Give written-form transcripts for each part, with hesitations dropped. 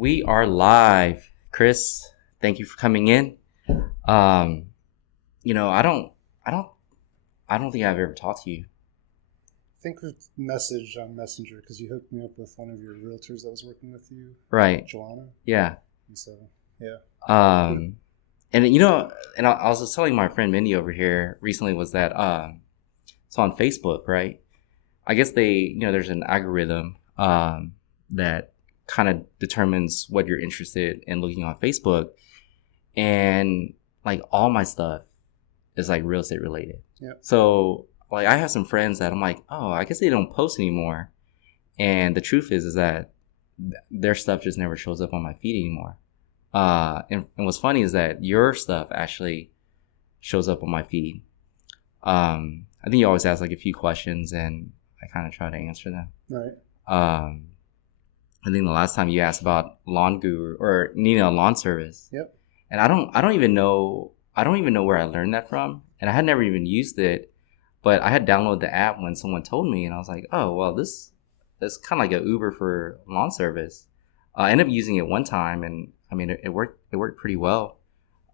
we are live. Chris, thank you for coming in. Um, I don't think I've ever talked to you. I think we messaged on Messenger because you hooked me up with one of your realtors that was working with you, Right. Joanna. Yeah. And so, yeah. And I was just telling my friend Mindy over here recently was that, so on Facebook, right? I guess there's an algorithm, that kind of determines what you're interested in looking on Facebook. And like all my stuff is like real estate related. Yeah. So like I have some friends that I'm like, oh, I guess they don't post anymore. And the truth is that their stuff just never shows up on my feed anymore. And what's funny is that your stuff actually shows up on my feed. I think you always ask like a few questions and I kind of try to answer them. Right. I think the last time you asked about lawn guru or needing a lawn service. Yep. And I don't even know where I learned that from. And I had never even used it, but I had downloaded the app when someone told me, and I was like, oh, well, this is kind of like an Uber for lawn service. I ended up using it one time, and I mean, it worked pretty well.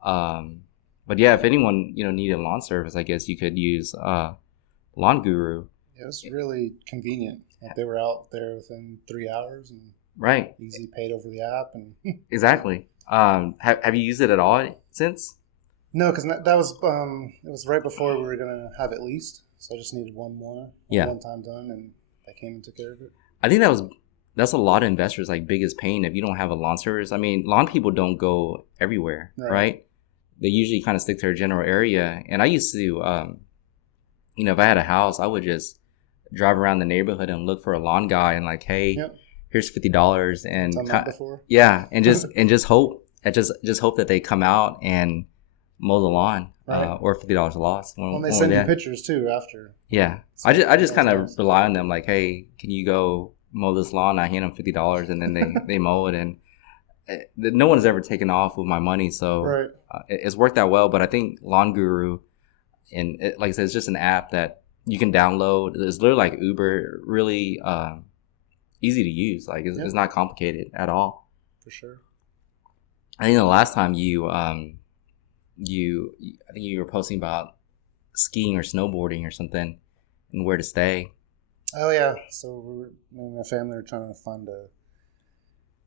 But yeah, if anyone needed a lawn service, I guess you could use Lawn Guru. Yeah, it was really convenient. Like they were out there within 3 hours and right, easy paid over the app and exactly. Have you used it at all since? No, because that was it was right before we were gonna have it leased, so I just needed one more, one time done, and they came and took care of it. I think that's a lot of investors like biggest pain if you don't have a lawn service. I mean, lawn people don't go everywhere, right? They usually kind of stick to their general area. And I used to, if I had a house, I would just drive around the neighborhood and look for a lawn guy and like, hey, here's $50 and and just hope that they come out and mow the lawn, or $50 loss. Well, they send you pictures too after. Yeah, so I just kind of rely on them. Like, hey, can you go mow this lawn? I hand them $50 and then they mow it, and no one's ever taken off with my money, so it's worked out well. But I think Lawn Guru, and like I said, it's just an app that you can download. It's literally like Uber, really easy to use. Like it's not complicated at all. For sure. I think the last time I think you were posting about skiing or snowboarding or something and where to stay. Oh yeah, so me and my family were trying to find a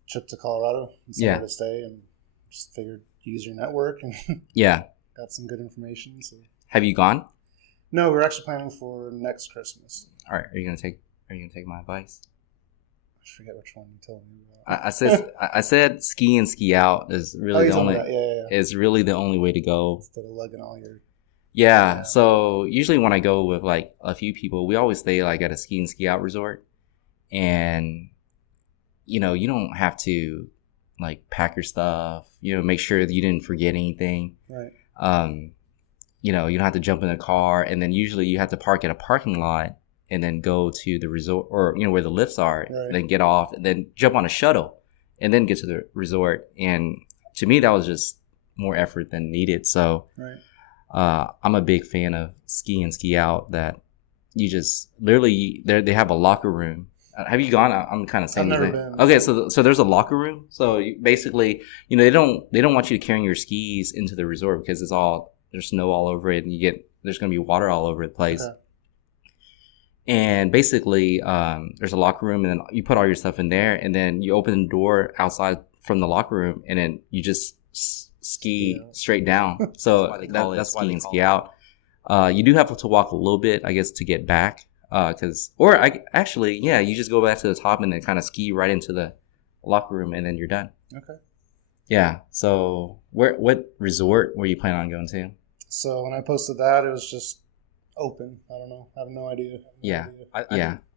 trip to Colorado and somewhere to stay, and just figured use your network and got some good information. So have you gone? No, we're actually planning for next Christmas. All right, are you gonna take my advice? I forget which one you told me about. I said ski in, ski out is really the only is really the only way to go. Instead of lugging all your So usually when I go with like a few people, we always stay like at a ski in, ski out resort, and you don't have to like pack your stuff, make sure that you didn't forget anything. Right. You don't have to jump in the car, and then usually you have to park at a parking lot and then go to the resort, or where the lifts are, and then get off and then jump on a shuttle and then get to the resort. And to me, that was just more effort than needed. So I'm a big fan of ski in, ski out, that you just literally they have a locker room. Have you gone? I'm kind of saying. I've never been. Okay, so there's a locker room. So basically, they don't want you carrying your skis into the resort because there's snow all over it, and there's going to be water all over the place. Okay. And basically, there's a locker room, and then you put all your stuff in there, and then you open the door outside from the locker room, and then you just ski straight down. So that's ski in, ski out. You do have to walk a little bit, I guess, to get back. You just go back to the top and then kind of ski right into the locker room, and then you're done. Okay. Yeah. So what resort were you planning on going to? So when I posted that, it was just open. I don't know. I have no idea.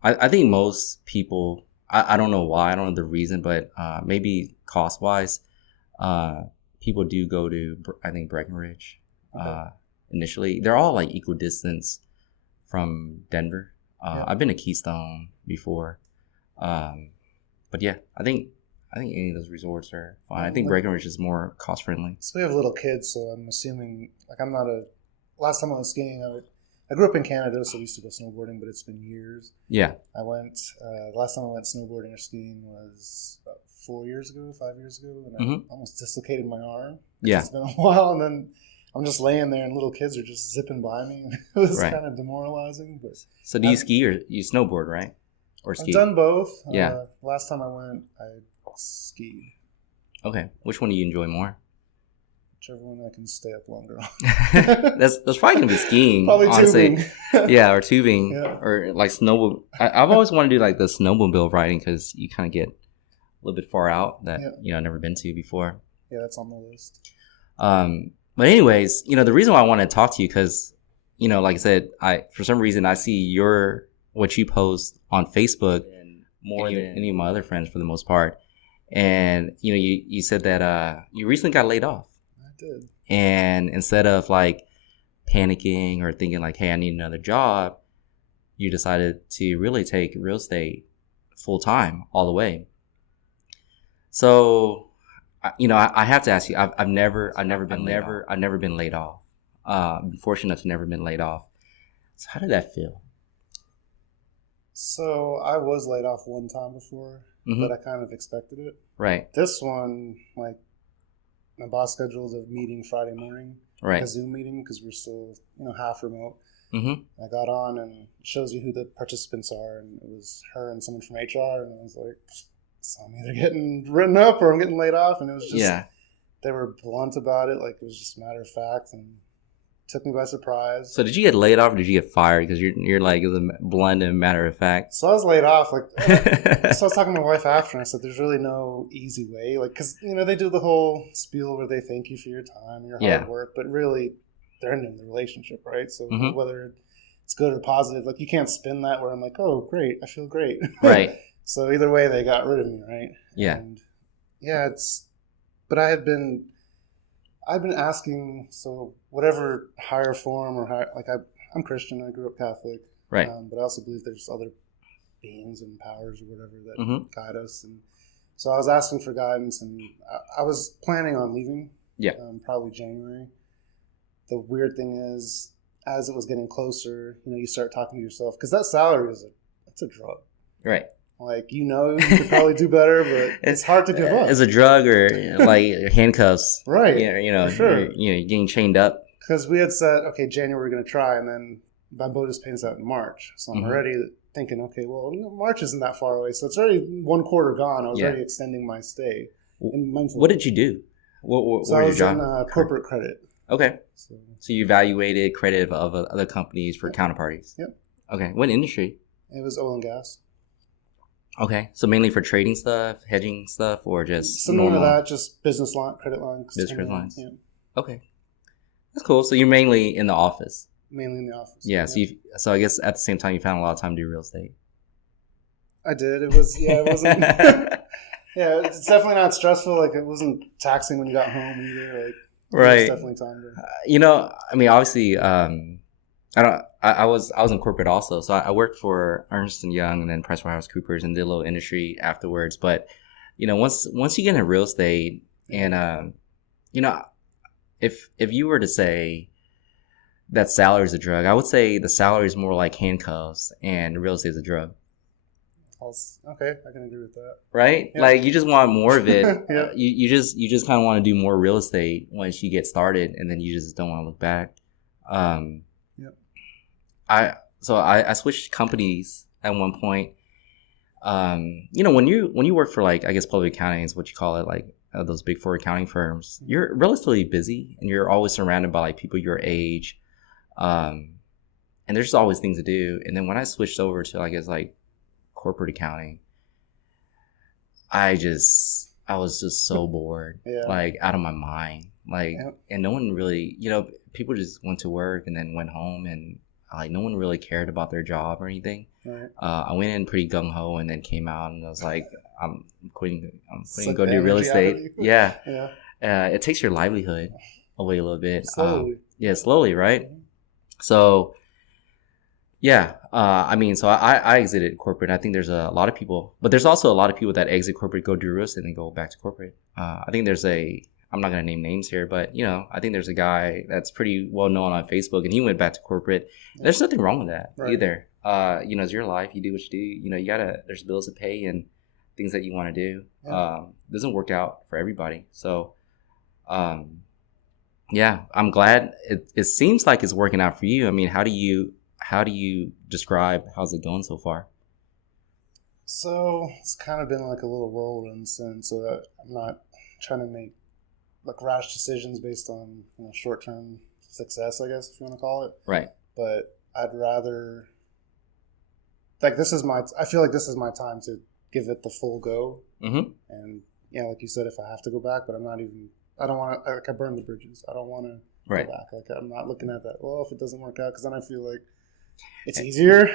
I think most people, I don't know why, I don't know the reason, but maybe cost wise, people do go to, I think, Breckenridge. Initially, they're all like equal distance from Denver. I've been to Keystone before, but yeah, I think any of those resorts are fine. I think Breckenridge is more cost friendly. So we have little kids, so I'm assuming I'm not a. Last time I was skiing, I grew up in Canada, so we used to go snowboarding, but it's been years. Yeah, I went. Last time I went snowboarding or skiing was about 5 years ago, and I Mm-hmm. almost dislocated my arm. Yeah. It's been a while, and then I'm just laying there, and little kids are just zipping by me. It was kind of demoralizing. But so, do you ski or you snowboard, right? Or ski? I've done both. Yeah. Last time I went, I skied. Okay. Which one do you enjoy more? Whichever one I can stay up longer on. that's probably gonna be skiing. Probably honestly. tubing. Yeah, or tubing, Yeah. or like snowmobile. I've always wanted to do like the snowmobile riding because you kind of get a little bit far out that I've never been to before. Yeah, that's on the list. But anyways, the reason why I wanted to talk to you because, like I said, for some reason I see what you post on Facebook more than any of my other friends for the most part, and you said that you recently got laid off. I did. And instead of like panicking or thinking like, hey, I need another job, you decided to really take real estate full time all the way. So, I have to ask you, I've never been laid off. I'm fortunate to never been laid off. So how did that feel? So I was laid off one time before, but I kind of expected it. Right. This one, like, my boss scheduled a meeting Friday morning, right? A Zoom meeting because we're still, half remote. Mm-hmm. I got on and it shows you who the participants are, and it was her and someone from HR, and I was like, so I'm either getting written up or I'm getting laid off, and it was just they were blunt about it, like it was just a matter of fact, and it took me by surprise. So did you get laid off or did you get fired? Because you're like, it was a blunt and matter of fact. So I was laid off. Like, so I was talking to my wife after, and I said, "There's really no easy way." Like, because they do the whole spiel where they thank you for your time, your hard work, but really, they're ending the relationship, right? So whether it's good or positive, like you can't spin that where I'm like, "Oh, great, I feel great," right? So either way, they got rid of me, right? Yeah, and but I've been asking, so whatever higher form or I'm Christian, I grew up Catholic, right? But I also believe there's other beings and powers or whatever that guide us, and so I was asking for guidance, and I was planning on leaving, probably January. The weird thing is, as it was getting closer, you start talking to yourself, because that salary it's a drug, right? Like, you could probably do better, but it's hard to give up. It's a drug or like handcuffs. Right. For sure. You're getting chained up. Because we had said, okay, January we're going to try, and then my bonus pays out in March. So I'm already thinking, okay, well, March isn't that far away. So it's already 1 quarter gone. I was already extending my stay. What did you do? What was your job? I was in corporate credit. Okay. So you evaluated credit of other companies for counterparties. Yep. Okay. What industry? It was oil and gas. Okay, so mainly for trading stuff, hedging stuff, or just similar to that, just business line, credit lines. Business credit lines. Yeah. Okay, that's cool. So you're mainly in the office. Mainly in the office. Yeah. So I guess at the same time you found a lot of time to do real estate. I did. It was it wasn't. Yeah, it's definitely not stressful. Like, it wasn't taxing when you got home either. Like, right. It was definitely time to. I mean, obviously, I was in corporate also, so I worked for Ernst & Young and then PricewaterhouseCoopers and did a little industry afterwards. But once you get into real estate, and if you were to say that salary is a drug, I would say the salary is more like handcuffs, and real estate is a drug. Okay, I can agree with that. Right? Yeah. Like, you just want more of it. Yeah. You just kind of want to do more real estate once you get started, and then you just don't want to look back. I switched companies at one point. When you work for, like, I guess public accounting is what you call it, like those big four accounting firms, you're relatively busy and you're always surrounded by like people your age, and there's just always things to do. And then when I switched over to, I guess, like corporate accounting, I was just so bored, like out of my mind, like, and no one really, people just went to work and then went home, and like no one really cared about their job or anything. Right. I went in pretty gung ho and then came out and I was like, I'm quitting to go do real estate. Yeah. It takes your livelihood away a little bit. Slowly. Slowly, right? Mm-hmm. So, so I exited corporate. I think there's a lot of people, but there's also a lot of people that exit corporate, go do real estate, and then go back to corporate. I think I'm not going to name names here, but, I think there's a guy that's pretty well known on Facebook, and he went back to corporate. Yeah. There's nothing wrong with that either. It's your life. You do what you do. There's bills to pay, and things that you want to do. Doesn't work out for everybody. So, yeah, I'm glad it seems like it's working out for you. I mean, how do you describe how's it going so far? So it's kind of been like a little whirlwind since. So that I'm not trying to make like rash decisions based on short term success, I guess, if you want to call it. Right. But I'd rather I feel like this is my time to give it the full go. Mm-hmm. And like you said, if I have to go back, but I don't want to, I burn the bridges. I don't want to go back. Like, I'm not looking at that. Well, if it doesn't work out, because then I feel like it's easier.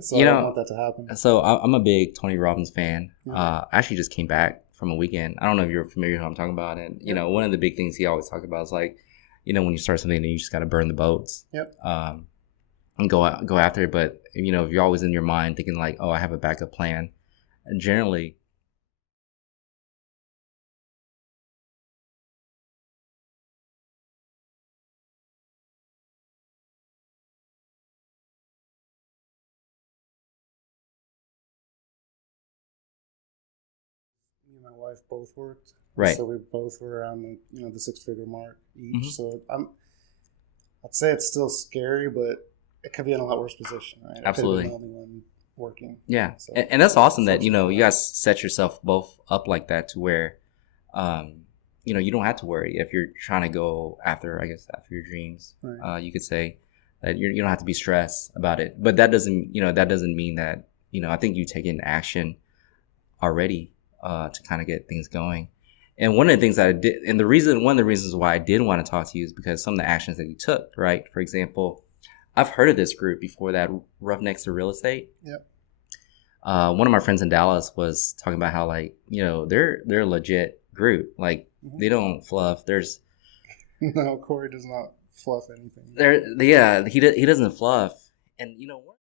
So I don't want that to happen. So I'm a big Tony Robbins fan. I actually just came back from a weekend. I don't know if you're familiar with who I'm talking about. And, one of the big things he always talks about is like, when you start something, you just got to burn the boats. Yep. And go after it. But, if you're always in your mind thinking like, oh, I have a backup plan. And generally, me and my wife both worked. Right. So we both were around the, the 6-figure mark each. Mm-hmm. So I'd say it's still scary, but it could be in a lot worse position, right? Absolutely. I could have been the only one working. Yeah. So, and that's awesome that, you guys set yourself both up like that to where, you don't have to worry if you're trying to go after your dreams. Right. You could say that you don't have to be stressed about it, but that doesn't mean that, I think you taken action already, to kind of get things going. And one of the things that I did, and one of the reasons why I did want to talk to you is because some of the actions that you took, right? For example, I've heard of this group before, that Roughnecks to Real Estate. Yep. One of my friends in Dallas was talking about how, like, they're a legit group. Like, mm-hmm. They don't fluff. No, Corey does not fluff anything. He doesn't fluff. And what?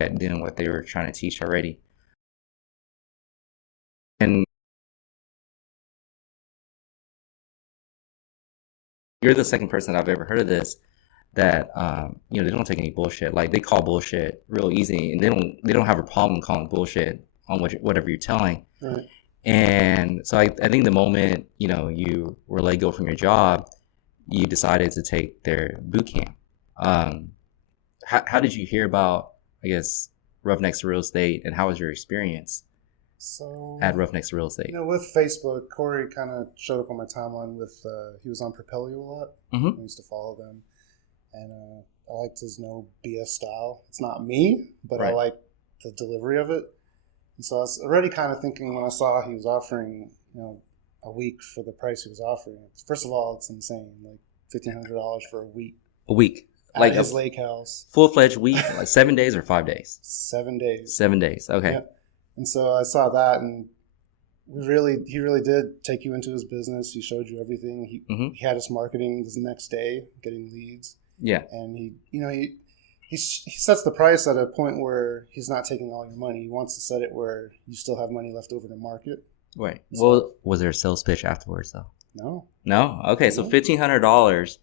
At doing what they were trying to teach already. And you're the second person that I've ever heard of this that they don't take any bullshit. Like, they call bullshit real easy, and they don't have a problem calling bullshit on whatever you're telling. Right. And so I think the moment you were let go from your job, you decided to take their boot camp. How did you hear about, I guess, Roughnecks to Real Estate, and how was your experience at Roughnecks to Real Estate? With Facebook, Corey kind of showed up on my timeline with, he was on Propel You a lot. Mm-hmm. I used to follow them. And I liked his no BS style. It's not me, but right. I like the delivery of it. And so I was already kind of thinking when I saw he was offering, a week for the price he was offering. First of all, it's insane. Like $1,500 for a week. A week. Like his lake house. Full-fledged week, like 7 days or 5 days? 7 days. 7 days, okay. Yeah. And so I saw that, and he really did take you into his business. He showed you everything. He had us marketing the next day, getting leads. Yeah. And he sets the price at a point where he's not taking all your money. He wants to set it where you still have money left over to market. Right. So, well, was there a sales pitch afterwards, though? No. No? Okay, so $1,500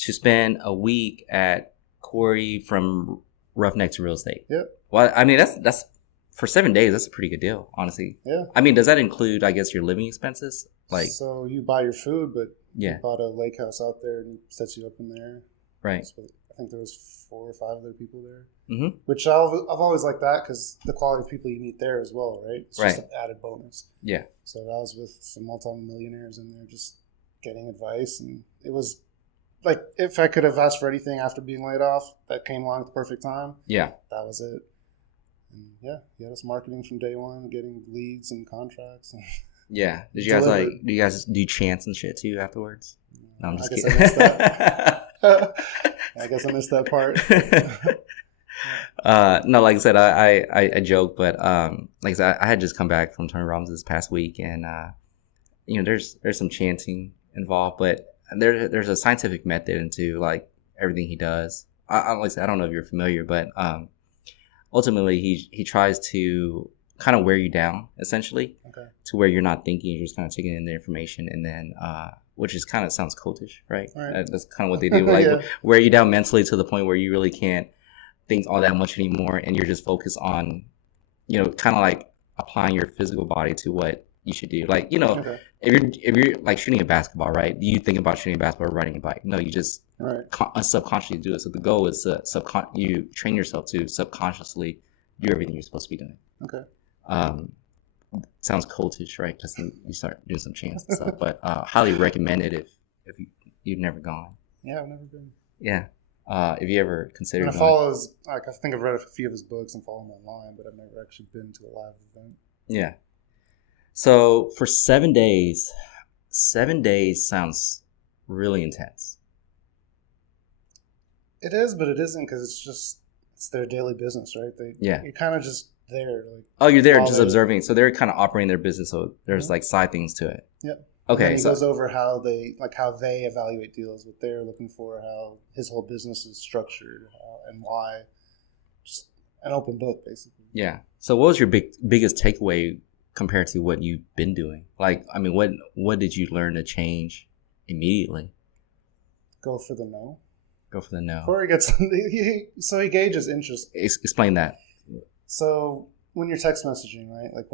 to spend a week at Corey from Roughnecks to Real Estate. Yep. Well, I mean, that's for 7 days. That's a pretty good deal, honestly. Yeah. I mean, does that include, I guess, your living expenses? Like, so you buy your food, but you bought a lake house out there and he sets you up in there. Right. So I think there was 4 or 5 other people there. Mm-hmm. Which I've always liked that because the quality of people you meet there as well, right? It's just an added bonus. Yeah. So I was with some multi-millionaires in there, just getting advice, and it was. Like, if I could have asked for anything after being laid off, that came along at the perfect time. Yeah. That was it. And he had us marketing from day one, getting leads and contracts. And yeah. Did you guys do chants and shit too afterwards? No, I'm just kidding. I missed that. I guess I missed that part. No, like I said, I joke, but like I said, I had just come back from Tony Robbins this past week, and there's some chanting involved, but there's a scientific method into like everything he does. Like I said, I don't know if you're familiar, but ultimately he tries to kind of wear you down essentially, okay, to where you're not thinking, you're just kind of taking in the information, and then which is kind of sounds cultish, right? That's kind of what they do, like yeah. Wear you down mentally to the point where you really can't think all that much anymore, and you're just focused on, you know, kind of like applying your physical body to what you should do. Like, you know, okay. if you're like shooting a basketball, right? Do you think about shooting a basketball or riding a bike? No, you just subconsciously do it. So the goal is to you train yourself to subconsciously do everything you're supposed to be doing. Okay. Sounds cultish, right? Because you start doing some chants and stuff. But highly recommend it if you've never gone. Yeah, I've never been. Yeah. If you ever considered, I follow his, like, I think I've read a few of his books and follow him online, but I've never actually been to a live event. Yeah. So for 7 days sounds really intense. It is, but it isn't, because it's their daily business, right? You're kind of just there. Like, oh, you're there just observing. So they're kind of operating their business. So there's like side things to it. Yep. Okay. And he goes over how they evaluate deals, what they're looking for, how his whole business is structured, and why. Just an open book, basically. Yeah. So what was your biggest takeaway compared to what you've been doing? Like, I mean, what did you learn to change immediately? Go for the no. Go for the no. Corey gets so he gauges interest. Explain that. So when you're text messaging, right? Like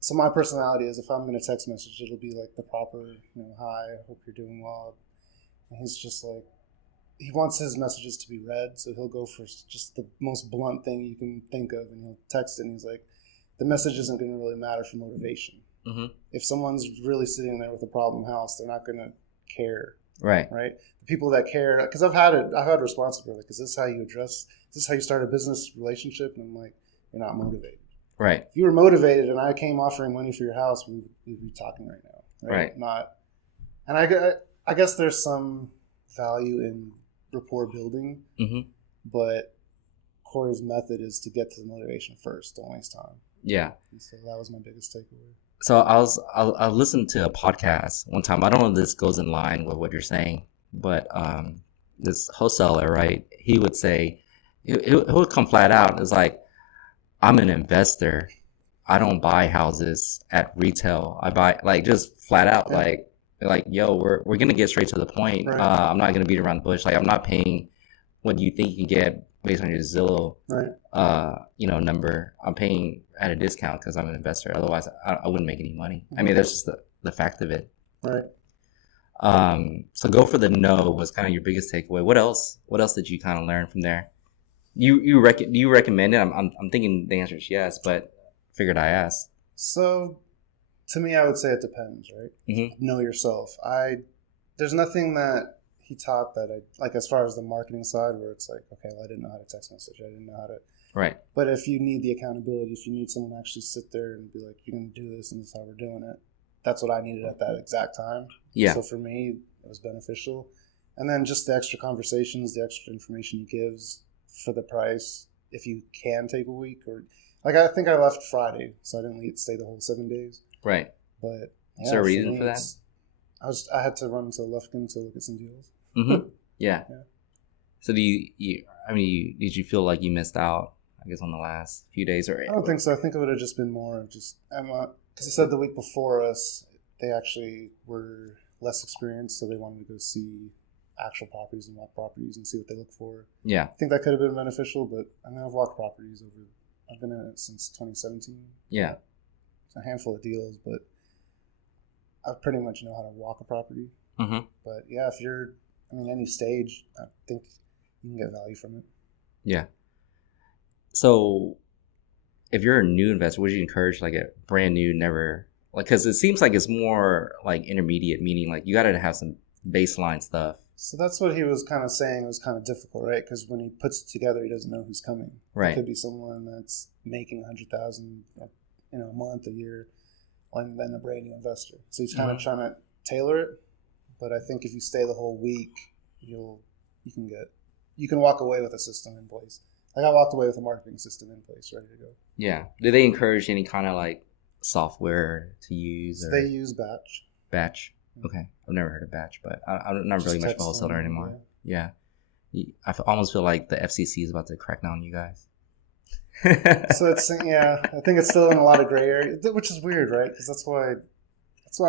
so my personality is, if I'm going to text message, it'll be like the proper, you know, hi, hope you're doing well. And he's just like, he wants his messages to be read, so he'll go for just the most blunt thing you can think of, and he'll text it, and he's like, the message isn't going to really matter for motivation. Mm-hmm. If someone's really sitting there with a problem house, they're not going to care. Right. The people that care, because I've had responses where, like, is this how you start a business relationship? And I'm like, you're not motivated. Right. If you were motivated and I came offering money for your house, we'd be talking right now. Right. Not, and I guess there's some value in rapport building, mm-hmm. but Corey's method is to get to the motivation first. Don't waste time. Yeah. And so that was my biggest takeaway. So I listened to a podcast one time. I don't know if this goes in line with what you're saying, but this wholesaler, right? He would say, he would come flat out. It's like, I'm an investor. I don't buy houses at retail. I buy, like, just flat out, yeah. like, yo, we're gonna get straight to the point. Right. I'm not gonna beat around the bush. Like, I'm not paying what you think you can get based on your Zillow, right. Number. I'm paying at a discount because I'm an investor. Otherwise, I wouldn't make any money. I mean, that's just the fact of it. Right. So go for the no was kind of your biggest takeaway. What else did you kind of learn from there? Do you recommend it? I'm thinking the answer is yes, but figured I asked. So, to me, I would say it depends, right? Mm-hmm. Know yourself. There's nothing that he taught that I like, as far as the marketing side, where it's like, okay, well, I didn't know how to text message. I didn't know how to. Right. But if you need the accountability, if you need someone to actually sit there and be like, you're going to do this and this is how we're doing it, that's what I needed at that exact time. Yeah. So for me, it was beneficial. And then just the extra conversations, the extra information he gives for the price, if you can take a week, or like, I think I left Friday, so I didn't stay the whole 7 days. Right. But yeah, is there a reason for that? I had to run to Lufkin to look at some deals. Mm-hmm. Yeah. So did you feel like you missed out, I guess, on the last few days? Or I don't think so. I think it would have just been more of just Emma, because he said the week before us, they actually were less experienced, so they wanted to go see actual properties and walk properties and see what they look for. Yeah. I think that could have been beneficial, but I mean, I've walked properties I've been in it since 2017. Yeah. It's a handful of deals, but I pretty much know how to walk a property. Mm-hmm. But yeah, if you're, any stage, I think you can get value from it. Yeah. So if you're a new investor, would you encourage like a brand new, never, like, because it seems like it's more like intermediate, meaning like you got to have some baseline stuff. So that's what he was kind of saying. It was kind of difficult, right? Because when he puts it together, he doesn't know who's coming. Right. It could be someone that's making $100,000, a month, a year, and then a brand new investor. So he's kind of trying to tailor it. But I think if you stay the whole week, you can walk away with a system in place. Like, I walked away with a marketing system in place, ready to go. Yeah. Do they encourage any kind of like software to use? So they use Batch. Batch. Okay. I've never heard of Batch, but I'm not really much of a wholesaler anymore. Yeah. I almost feel like the FCC is about to crack down on you guys. So it's I think it's still in a lot of gray area, which is weird, right? Because that's why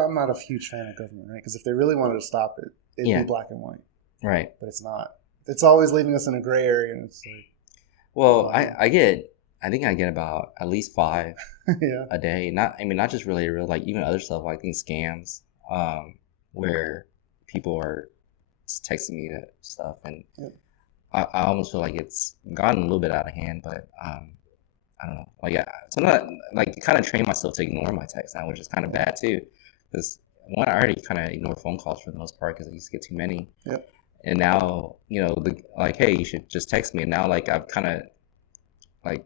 I'm not a huge fan of government, right? Because if they really wanted to stop it, it'd be black and white, right? But it's not. It's always leaving us in a gray area, and it's like. Well, I think I get about at least 5 a day. Not just really real, like even other stuff like these scams, where people are texting me that stuff, and I almost feel like it's gotten a little bit out of hand, but I don't know. Like, so I'm not like kind of train myself to ignore my texts now, which is kind of bad too, because one, I already kind of ignore phone calls for the most part because I used to get too many. Yep. And now, like, hey, you should just text me. And now, like, I've kind of, like,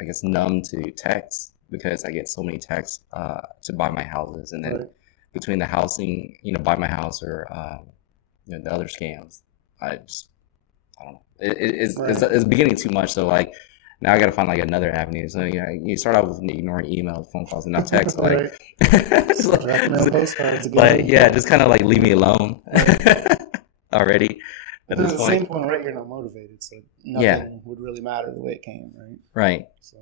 I guess, numb to texts because I get so many texts to buy my houses. And then between the housing, buy my house or, the other scams, I don't know. It's beginning too much. So, like, now I got to find, like, another avenue. So, you start out with ignoring emails, phone calls, and not text. Like, just kind of, like, leave me alone. Already at this point. The same point, right? You're not motivated, so nothing would really matter the way it came, right? Right. So,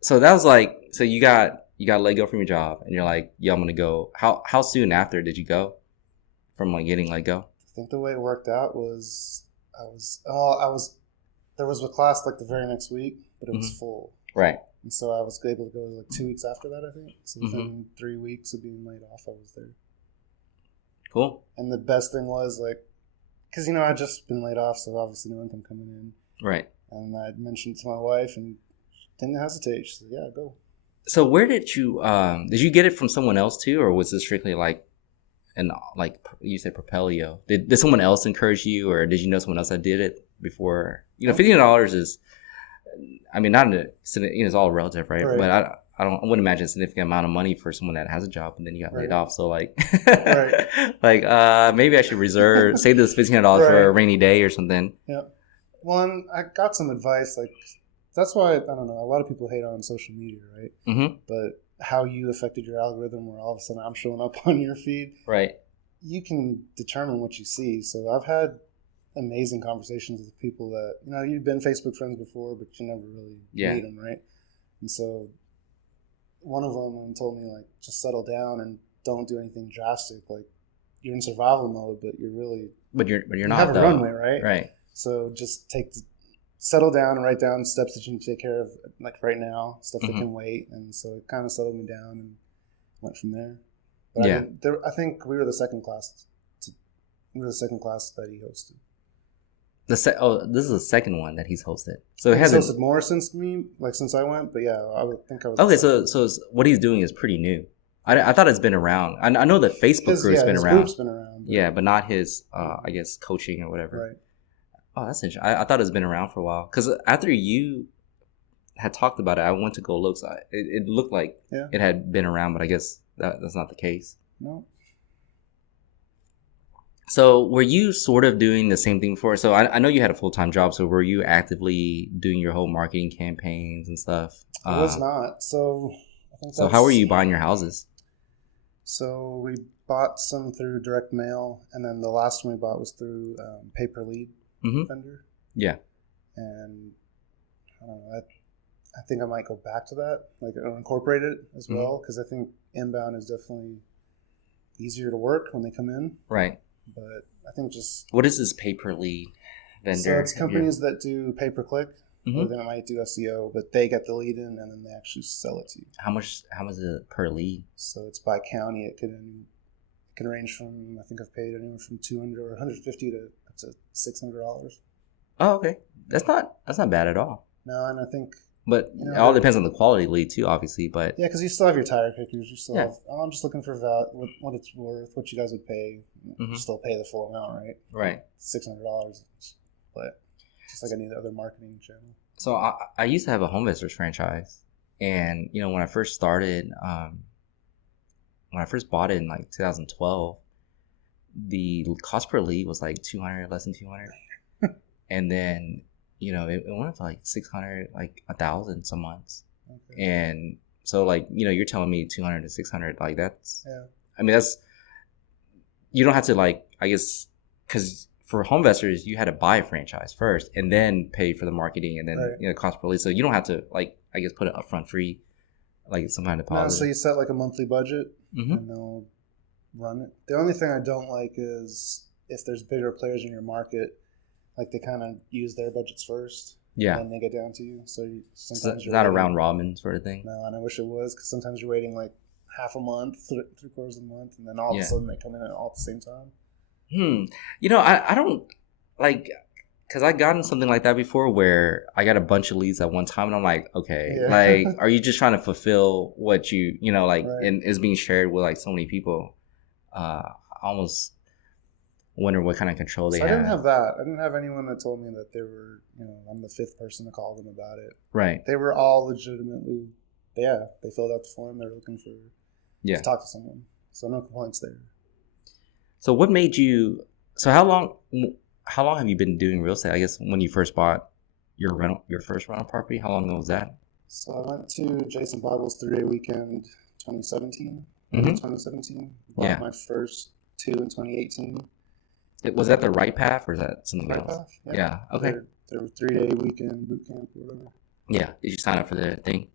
so that was like, so you got let go from your job, and you're like, yeah, I'm gonna go. How soon after did you go from like getting let go? I think the way it worked out was there was a class like the very next week, but it was full. Right. And so I was able to go like 2 weeks after that, I think. So within 3 weeks of being laid off, I was there. Cool. And the best thing was, like, because, I'd just been laid off, so obviously no income coming in. Right. And I'd mentioned it to my wife, and didn't hesitate. She said, yeah, go. So where did you get it from someone else too, or was this strictly like, you said Propelio? Did someone else encourage you, or did you know someone else that did it before? $15 is, it's all relative, right? But I wouldn't imagine a significant amount of money for someone that has a job and then you got laid off. So like, maybe I should save this $1,500 for a rainy day or something. Yeah. Well, and I got some advice. Like, that's why, I don't know, a lot of people hate on social media, right? Mm-hmm. But how you affected your algorithm where all of a sudden I'm showing up on your feed. Right. You can determine what you see. So I've had amazing conversations with people that, you've been Facebook friends before, but you never really meet them, right? And so one of them told me, like, just settle down and don't do anything drastic. Like, you're in survival mode, but you're really... But you're not, have a runway, right? Right. So just settle down and write down steps that you can take care of, like, right now, stuff that can wait. And so it kind of settled me down and went from there. But I think we were the second class. That he hosted. This is the second one that he's hosted. So he's hosted more since I went, but I would think I was. Okay, so what he's doing is pretty new. I thought it's been around. I know the Facebook group's been around. Group's been around. But not his, I guess, coaching or whatever. Right. Oh, that's interesting. I thought it's been around for a while. Because after you had talked about it, I went to go look. So it looked like it had been around, but I guess that's not the case. No. So were you sort of doing the same thing before? So I know you had a full-time job. So were you actively doing your whole marketing campaigns and stuff? I was not. So I think so how were you buying your houses? So we bought some through direct mail. And then the last one we bought was through pay-per-lead vendor. Yeah. And I don't know. I think I might go back to that, like incorporate it as well. Because I think inbound is definitely easier to work when they come in. Right. But I think what is this pay-per-lead vendor? So it's companies that do pay-per-click, or they might do SEO, but they get the lead in and then they actually sell it to you. How much is it per lead? So it's by county. It can range from, I think I've paid anywhere from $200 or $150 to up to $600. Oh, okay. That's not bad at all. No, and I think. But it all depends on the quality of lead too, obviously. But yeah, because you still have your tire kickers. You still have. I'm just looking for what it's worth, what you guys would pay. You still pay the full amount, right? Right. $600, but just like any other marketing channel. So I used to have a home visitors franchise, and when I first started, when I first bought it in like 2012, the cost per lead was like $200, less than $200, and then. It went up to like 600, like 1,000 some months. Okay. And so like, you're telling me 200 to 600, like that's, that's, you don't have to like, I guess, cause for home investors, you had to buy a franchise first and then pay for the marketing and then cost per lead. So you don't have to I guess put it upfront free, like some kind of deposit. No, so you set like a monthly budget and they'll run it. The only thing I don't like is if there's bigger players in your market, like they kind of use their budgets first. Yeah. And then they get down to you. So sometimes it's not a round robin sort of thing. No, and I wish it was, because sometimes you're waiting like half a month, 3/4 of a month, and then all of a sudden they come in all at the same time. I don't like, because I gotten something like that before where I got a bunch of leads at one time and I'm like, okay, like, are you just trying to fulfill what and is being shared with like so many people? I almost wonder what kind of control they have. I didn't have that. I didn't have anyone that told me that they were, I'm the 5th person to call them about it. Right. They were all legitimately, they filled out the form. They're looking for, to talk to someone. So no complaints there. So what made you, how long have you been doing real estate? I guess when you first bought your first rental property, how long ago was that? So I went to Jason Bible's 3-day weekend 2017. 2017. Bought my first 2 in 2018. Was that the right path or is that something else? Path, yeah. Okay. There were 3-day weekend boot camp or whatever. Yeah. Did you sign up for the thing?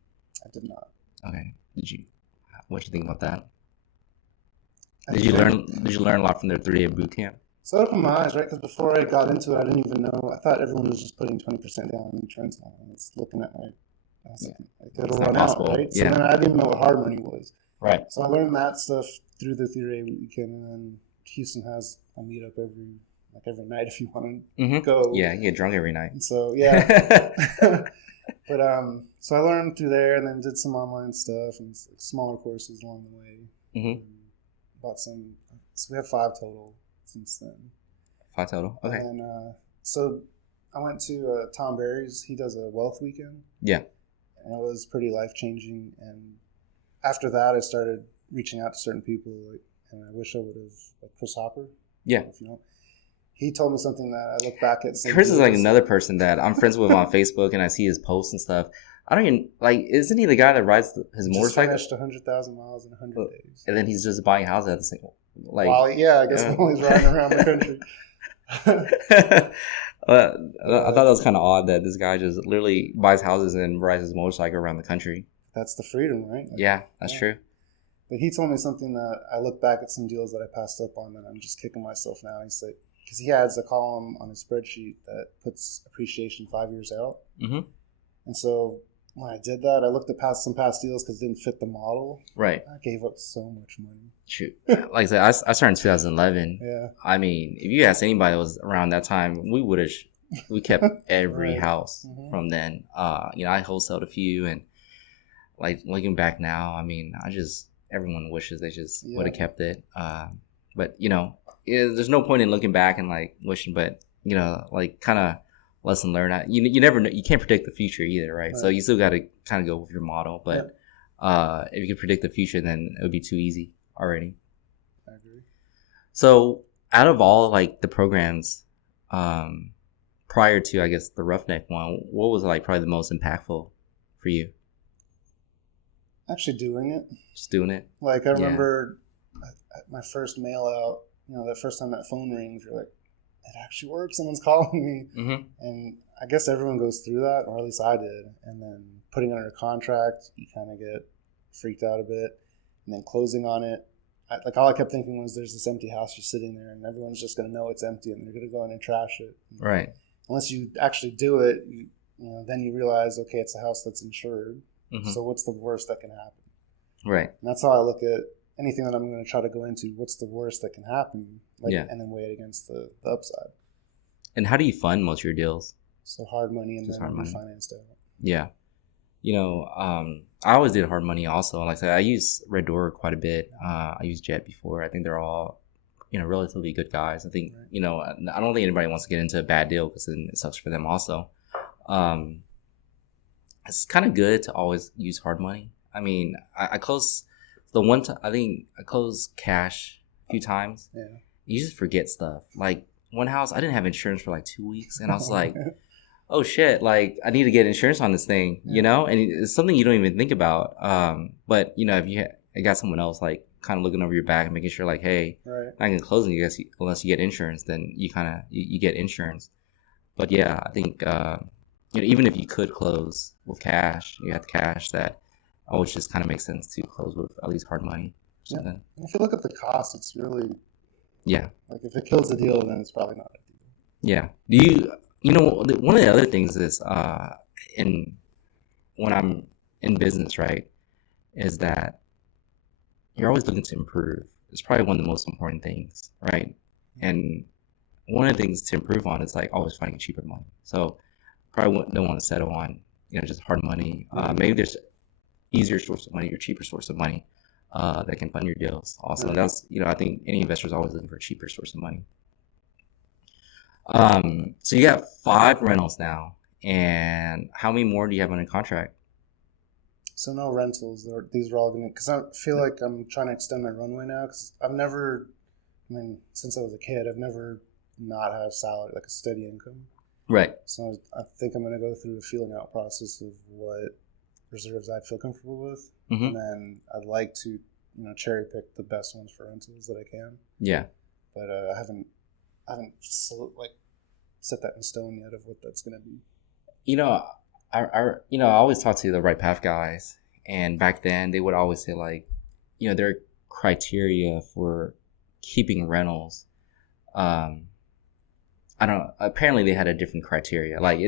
I did not. Okay. What did you think about that? Did you learn a lot from their 3-day boot camp? So it opened my eyes, right? Because before I got into it, I didn't even know. I thought everyone was just putting 20% down on each rental. I was looking at I was like, it'll run out, right? So then I didn't even know what hard money was. Right. So I learned that stuff through the 3-day weekend, and then Houston has a meetup every night if you want to go. Yeah, you get drunk every night. And so yeah. But so I learned through there, and then did some online stuff and smaller courses along the way. Bought some. So we have 5 total since then. 5 total. Okay. And so I went to Tom Berry's. He does a wealth weekend. Yeah. And it was pretty life changing. And after that, I started reaching out to certain people, and I wish I would have, like Chris Hopper. Yeah. He told me something that I look back at. Chris is like another person that I'm friends with on Facebook, and I see his posts and stuff. I don't even isn't he the guy that rides his motorcycle? Just finished 100,000 miles in 100 days. And then he's just buying houses at the same I guess while he's riding around the country. I thought that was kind of odd that this guy just literally buys houses and rides his motorcycle around the country. That's the freedom, right? That's true. But he told me something that I look back at some deals that I passed up on, and I'm just kicking myself now. He said, because he has a column on his spreadsheet that puts appreciation 5 years out. And so when I did that, I looked at some past deals because it didn't fit the model. Right. I gave up so much money. Shoot. Like I said, I started in 2011. Yeah. I mean, if you asked anybody that was around that time, we kept every house from then. I wholesaled a few, and like looking back now, I mean, everyone wishes they just would have kept it. But there's no point in looking back and like wishing, but kind of lesson learned. You never know. You can't predict the future either, right? So you still got to kind of go with your model. But if you could predict the future, then it would be too easy already. I agree. So out of all like the programs, prior to I guess the Roughneck one, what was like probably the most impactful for you? Actually doing it. Just doing it. Like I remember my first mail out, the first time that phone rings, you're like, it actually works. Someone's calling me. And I guess everyone goes through that, or at least I did. And then putting it under contract, you kind of get freaked out a bit. And then closing on it. All I kept thinking was there's this empty house just sitting there, and everyone's just going to know it's empty, and they're going to go in and trash it. Right. Unless you actually do it, then you realize, okay, it's a house that's insured. So what's the worst that can happen? Right. And that's how I look at anything that I'm going to try to go into. What's the worst that can happen? And then weigh it against the upside. And how do you fund most of your deals? So hard money and just then refinanced out. Yeah. I always did hard money also. Like I said, I use Red Door quite a bit. I used Jet before. I think they're all, relatively good guys. I think, I don't think anybody wants to get into a bad deal because then it sucks for them also. It's kind of good to always use hard money. I mean, I closed the one time, I think I closed cash a few times. Yeah. You just forget stuff. Like one house, I didn't have insurance for like 2 weeks. And I was like, oh shit, like I need to get insurance on this thing, and it's something you don't even think about. But if you got someone else like kind of looking over your back and making sure like, hey, right. not gonna close unless you get insurance. Then you kind of you get insurance. But yeah, I think even if you could close with cash, you have the cash. That always just kind of makes sense to close with at least hard money. Or something. Yeah. If you look at the cost, it's really like if it kills the deal, then it's probably not a deal. Yeah. Do you know one of the other things is when I'm in business, right, is that you're always looking to improve. It's probably one of the most important things, right? And one of the things to improve on is like always finding cheaper money. So probably don't want to settle on just hard money. Maybe there's easier source of money or cheaper source of money that can fund your deals. Also, and that's I think any investor is always looking for a cheaper source of money. So you got 5 rentals now, and how many more do you have under contract? So no rentals. These are all going to, because I feel like I'm trying to extend my runway now, because since I was a kid, I've never not had a salary, like a steady income. Right. So I think I'm going to go through a feeling out process of what reserves I'd feel comfortable with. Mm-hmm. And then I'd like to, cherry pick the best ones for rentals that I can. Yeah. But I haven't set that in stone yet of what that's going to be. I always talk to the Right Path guys, and back then they would always say like, their criteria for keeping rentals. I don't know. Apparently they had a different criteria. Like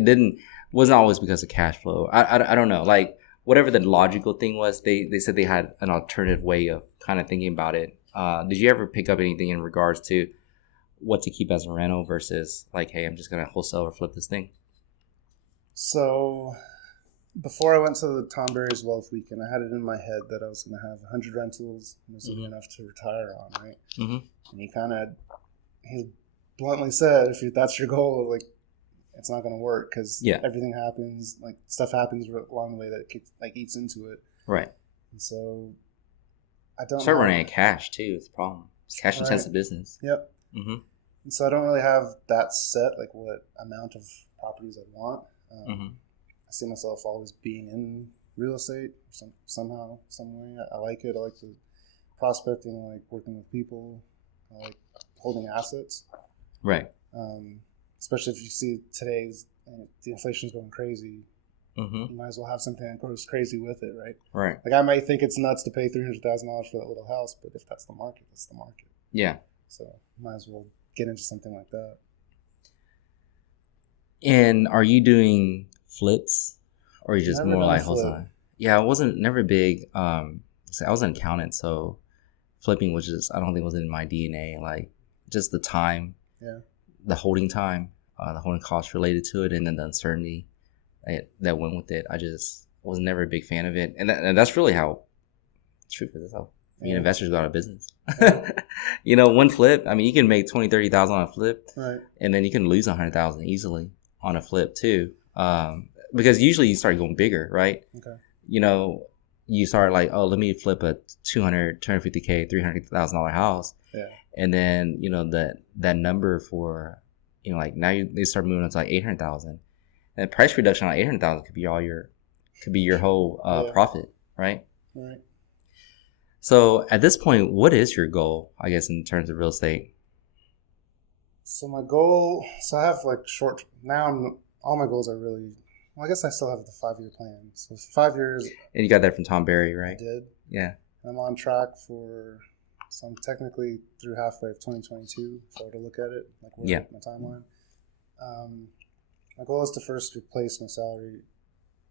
wasn't always because of cash flow. I don't know. Like whatever the logical thing was, they said they had an alternative way of kind of thinking about it. Did you ever pick up anything in regards to what to keep as a rental versus like, hey, I'm just going to wholesale or flip this thing? So before I went to the Tom Berry's Wealth Weekend, I had it in my head that I was going to have 100 rentals, and this would be enough to retire on, right? Mm-hmm. And he bluntly said, if that's your goal, like, it's not going to work, because everything happens, like stuff happens along the way that it eats into it. Right. And so I don't start running out of cash too. It's a problem. It's cash intensive business. Yep. Mm-hmm. And so I don't really have that set, like what amount of properties I want. I see myself always being in real estate somehow, some way. I like it. I like the prospecting. I like working with people. I like holding assets. Right. Especially if you see today's the inflation's going crazy. You might as well have something that goes crazy with it, right? Right. Like I might think it's nuts to pay $300,000 for that little house, but if that's the market, that's the market. Yeah. So might as well get into something like that. And are you doing flips, or are you just more like wholesale? Yeah, I wasn't never big. I was an accountant, so flipping was just, I don't think it was in my DNA. Like just the time, the holding time, the holding costs related to it, and then the uncertainty that went with it. I just was never a big fan of it, and that's really how. Truth is how investors go out of business. One flip. I mean, you can make $20,000-$30,000 on a flip, right? And then you can lose $100,000 easily on a flip too, because usually you start going bigger, right? Okay. You start like, oh, let me flip a $250K, $300,000 house, and then that number for like now they start moving up to like $800,000, and the price reduction on $800,000 could be your whole profit, right? Right. So at this point, what is your goal, I guess, in terms of real estate? So my goal, I have like all my goals are really, well, I guess I still have the 5-year plan. So 5 years. And you got that from Tom Berry, right? I did. Yeah. I'm on track so I'm technically through halfway of 2022, if I were to look at it, like my timeline. My goal is to first replace my salary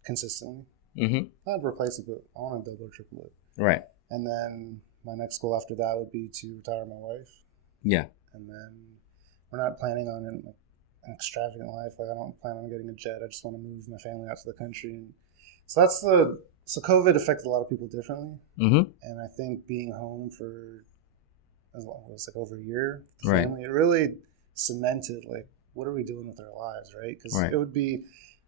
consistently. Not replace it, but I want to double or triple it. Right. And then my next goal after that would be to retire my wife. Yeah. And then we're not planning on an extravagant life. Like I don't plan on getting a jet. I just want to move my family out to the country. And so so COVID affected a lot of people differently. And I think being home for it was like over a year, the family, it really cemented like, what are we doing with our lives, right? Because it would be,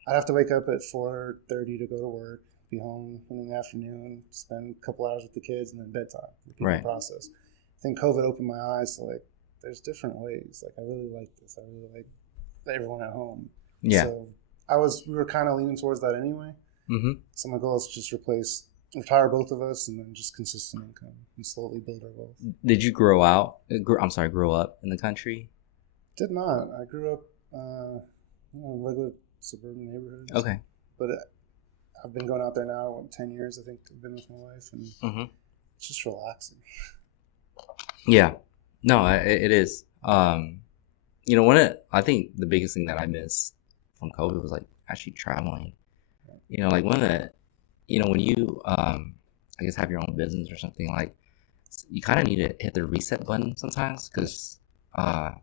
I'd have to wake up at 4:30 to go to work, be home in the afternoon, spend a couple hours with the kids, and then bedtime. The process. I think COVID opened my eyes to like, there's different ways. Like I really like this. I really like everyone at home. Yeah. So we were kind of leaning towards that anyway. So my goal is to just replace retire both of us, and then just consistent income and slowly build our wealth. Did you grow up in the country? Did not. I grew up in regular suburban neighborhoods. Okay. But I've been going out there now 10 years, I think. I've been with my wife, and it's just relaxing. Yeah. No, it is. I think the biggest thing that I missed from COVID was like actually traveling. Like when you I guess have your own business or something, like you kind of need to hit the reset button sometimes because for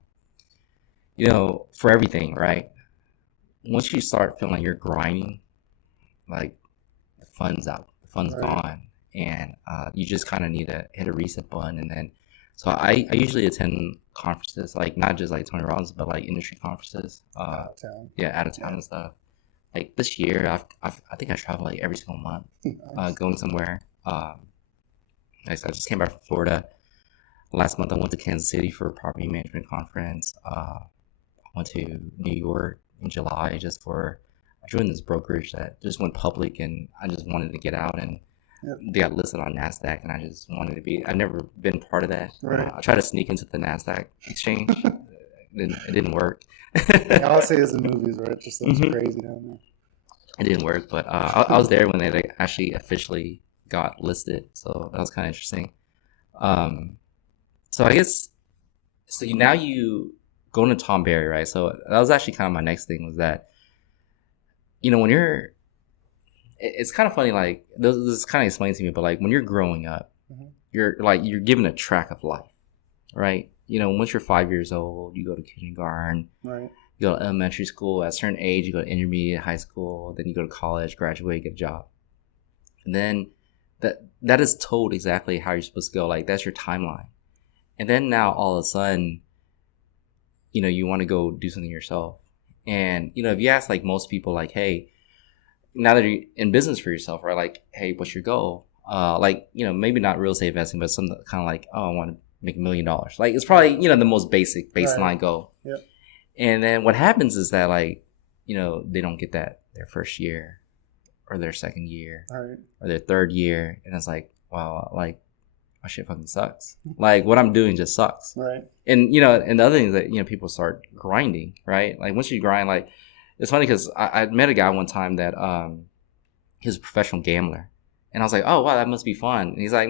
everything, right? Once you start feeling like you're grinding, like the fun's gone, and you just kind of need to hit a reset button. And then so I usually attend conferences, like not just like Tony Robbins, but like industry conferences, out of town and stuff. Like this year, I think I travel like every single month, going somewhere. I just came back from Florida. Last month, I went to Kansas City for a property management conference. I went to New York in July I joined this brokerage that just went public, and I just wanted to get out, and they got listed on NASDAQ, and I just wanted to be. I've never been part of that. Right. I tried to sneak into the NASDAQ exchange. It didn't work. All I say is the movies, right? It just looks crazy down there. It didn't work, but I was there when they actually officially got listed, so that was kind of interesting. So I guess now you going to Tom Berry, right? So that was actually kind of my next thing, was that when it's kind of funny, like this kind of explains to me, but like when you're growing up, you're given a track of life, right? Once you're 5 years old, you go to kindergarten, right? You go to elementary school. At a certain age, you go to intermediate, high school. Then you go to college, graduate, get a job. And then that is told exactly how you're supposed to go. Like, that's your timeline. And then now, all of a sudden, you want to go do something yourself. And, if you ask, like, most people, like, hey, now that you're in business for yourself, right? Like, hey, what's your goal? Maybe not real estate investing, but some kind of like, oh, I want to make $1 million. Like, it's probably, the most basic baseline goal. Yep. And then what happens is that, like, they don't get that their first year or their second year or their third year. And it's like, wow, like, my shit fucking sucks. Like, what I'm doing just sucks. Right. And, and the other thing is that, people start grinding, right? Like, once you grind, like, it's funny because I met a guy one time that he was a professional gambler. And I was like, oh, wow, that must be fun. And he's like,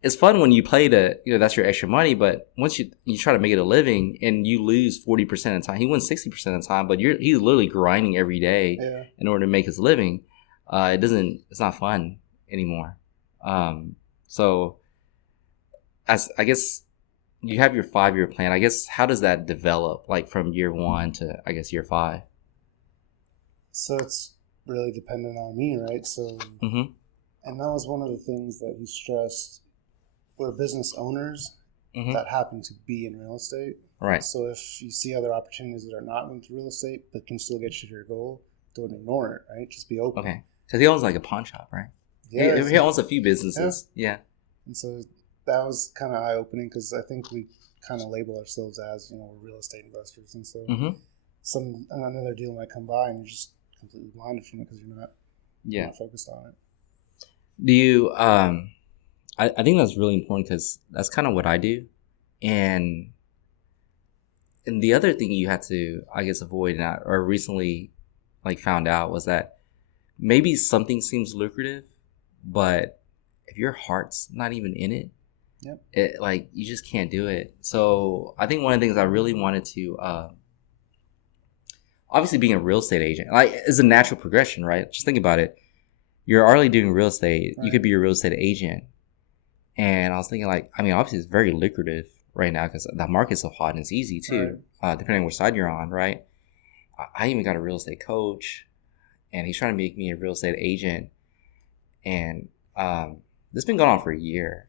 it's fun when you play that's your extra money, but once you try to make it a living and you lose 40% of the time, he wins 60% of the time, but he's literally grinding every day in order to make his living. It's not fun anymore. So I guess you have your 5-year plan. I guess, how does that develop, like from year 1 to, I guess, year 5? So it's really dependent on me, right? So, and that was one of the things that he stressed. We're business owners that happen to be in real estate. Right. So if you see other opportunities that are not in real estate but can still get you to your goal, don't ignore it, right? Just be open. Okay. Because he owns like a pawn shop, right? Yeah. He owns a few businesses. Yeah. And so that was kind of eye-opening because I think we kind of label ourselves as, we're real estate investors. And so another deal might come by and you're just completely blinded from it because you're not focused on it. Do you... I think that's really important because that's kind of what I do. And the other thing you have to, I guess, avoid or recently like found out was that maybe something seems lucrative, but if your heart's not even in it, it like you just can't do it. So I think one of the things I really wanted to, obviously being a real estate agent, like is a natural progression, right? Just think about it. You're already doing real estate. Right. You could be a real estate agent. And I was thinking, like, I mean, obviously it's very lucrative right now because the market's so hot and it's easy too, depending on which side you're on, right? I even got a real estate coach, and he's trying to make me a real estate agent. And this has been going on for a year,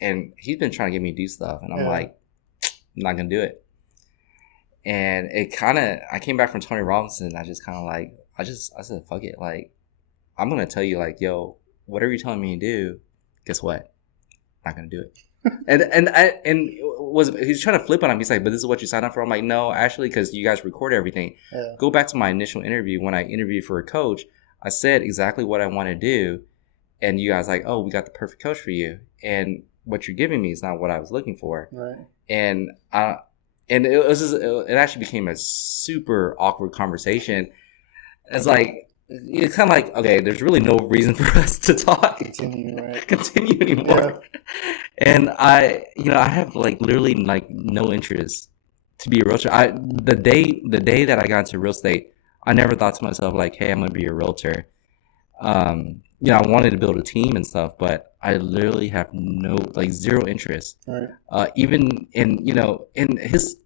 and he's been trying to get me to do stuff, and I'm like, I'm not gonna do it. And I came back from Tony Robbins, and I just kind of like, I said, fuck it, like, I'm gonna tell you, like, yo, whatever you're telling me to do, guess what? Not gonna do it. and he's trying to flip on him. He's like, but this is what you signed up for. I'm like, no, actually, because you guys record everything. Go back to my initial interview when I interviewed for a coach. I said exactly what I want to do, and you guys like, oh, we got the perfect coach for you, and what you're giving me is not what I was looking for. Right. And it was just, it actually became a super awkward conversation. It's like, it's kind of like, okay, there's really no reason for us to talk. Continue anymore. Yeah. And I have like literally like no interest to be a realtor. The day that I got into real estate, I never thought to myself like, hey, I'm gonna be a realtor. I wanted to build a team and stuff, but I literally have zero interest. Right. Even in his.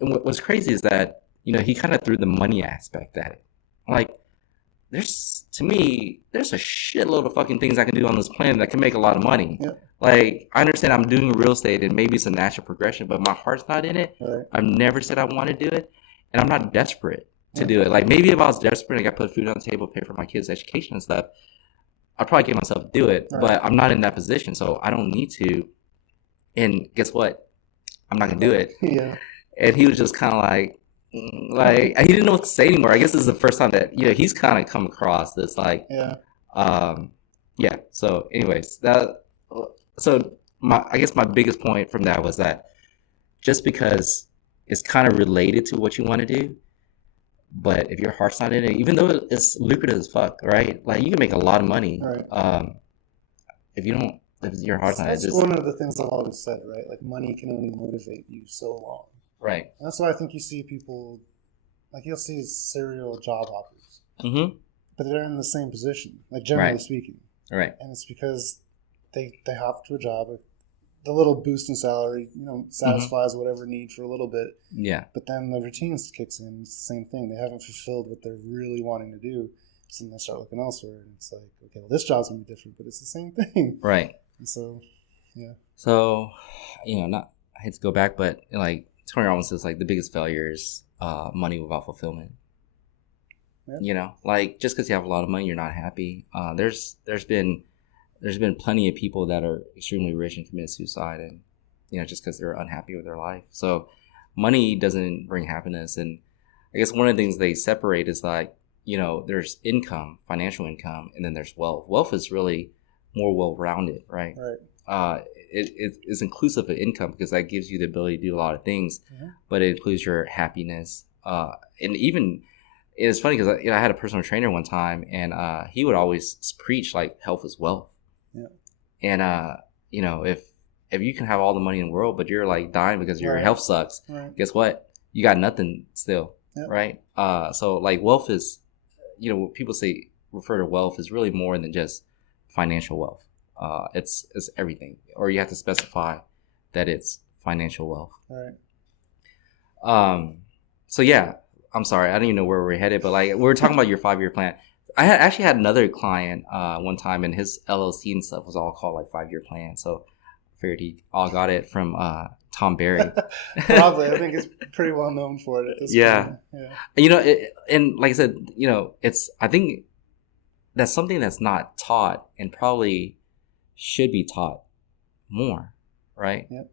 And what's crazy is that he kind of threw the money aspect at it. Like, there's a shitload of fucking things I can do on this planet that can make a lot of money. Yeah. Like, I understand I'm doing real estate and maybe it's a natural progression, but my heart's not in it. Right. I've never said I want to do it, and I'm not desperate to do it. Like, maybe if I was desperate and I got to put food on the table, pay for my kids' education and stuff, I'd probably get myself to do it. Right. But I'm not in that position, so I don't need to. And guess what? I'm not gonna do it. Yeah. And he was just kind of like he didn't know what to say anymore. I guess this is the first time that he's kind of come across this like yeah. So anyways, I guess my biggest point from that was that just because it's kind of related to what you want to do, but if your heart's not in it, even though it's lucrative as fuck, right? Like, you can make a lot of money. Right. If your heart's not in it, that's one of the things I've always said, right? Like, money can only motivate you so long. Right. And that's why I think you see people, like, you'll see serial job hoppers. Mm-hmm. But they're in the same position, like, generally speaking. Right. And it's because they hop to a job, the little boost in salary, satisfies whatever need for a little bit. Yeah. But then the routine kicks in. It's the same thing. They haven't fulfilled what they're really wanting to do. So then they start looking elsewhere. And it's like, okay, well, this job's going to be different, but it's the same thing. Right. And so, yeah. So, I hate to go back, but like, Tony Robbins says, like, the biggest failure is money without fulfillment. Yeah. Like, just because you have a lot of money, you're not happy. There's been plenty of people that are extremely rich and commit suicide, and just because they're unhappy with their life. So money doesn't bring happiness. And I guess one of the things they separate is like, there's income, financial income, and then there's wealth. Wealth is really more well-rounded, right? Right. It is inclusive of income because that gives you the ability to do a lot of things, but it includes your happiness. And even, it's funny because I had a personal trainer one time, and he would always preach like health is wealth. Yeah. And if you can have all the money in the world, but you're like dying because your health sucks, guess what? You got nothing still, right? So like, wealth is, what people refer to wealth is really more than just financial wealth. It's everything, or you have to specify that it's financial wealth. Right. So yeah, I'm sorry, I don't even know where we're headed, but like, we were talking about your 5-year plan. I actually had another client one time, and his LLC and stuff was all called like 5-year plan. So I figured he all got it from Tom Berry. Probably, I think it's pretty well known for it at this point. Yeah. And like I said, I think that's something that's not taught and probably should be taught more, right? Yep.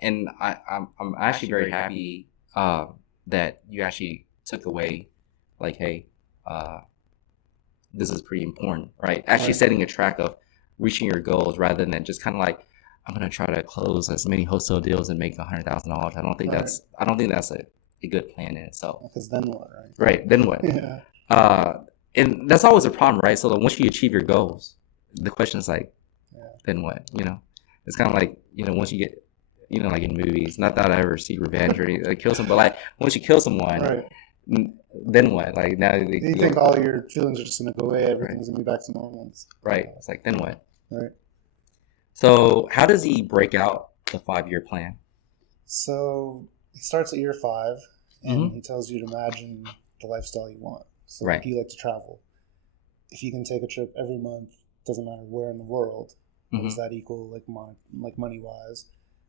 And I'm actually very happy that you actually took away, like, hey, this is pretty important, right? Actually setting a track of reaching your goals rather than just kind of like, I'm gonna try to close as many wholesale deals and make $100,000. I don't think that's a good plan in itself. Because then what, right? Right. Then what? Yeah. And that's always a problem, right? So once you achieve your goals, the question is like, then what? It's kind of like, once you get, like in movies, not that I ever see revenge or anything, like kill someone, but like once you kill someone, then what? Like, now you think all your feelings are just going to go away, everything's going to be back to normal. Right. It's like, then what? Right. So how does he break out the 5-year plan? So he starts at year 5, and he tells you to imagine the lifestyle you want. So if you like to travel, if you can take a trip every month, doesn't matter where in the world, what does that equal, like money wise?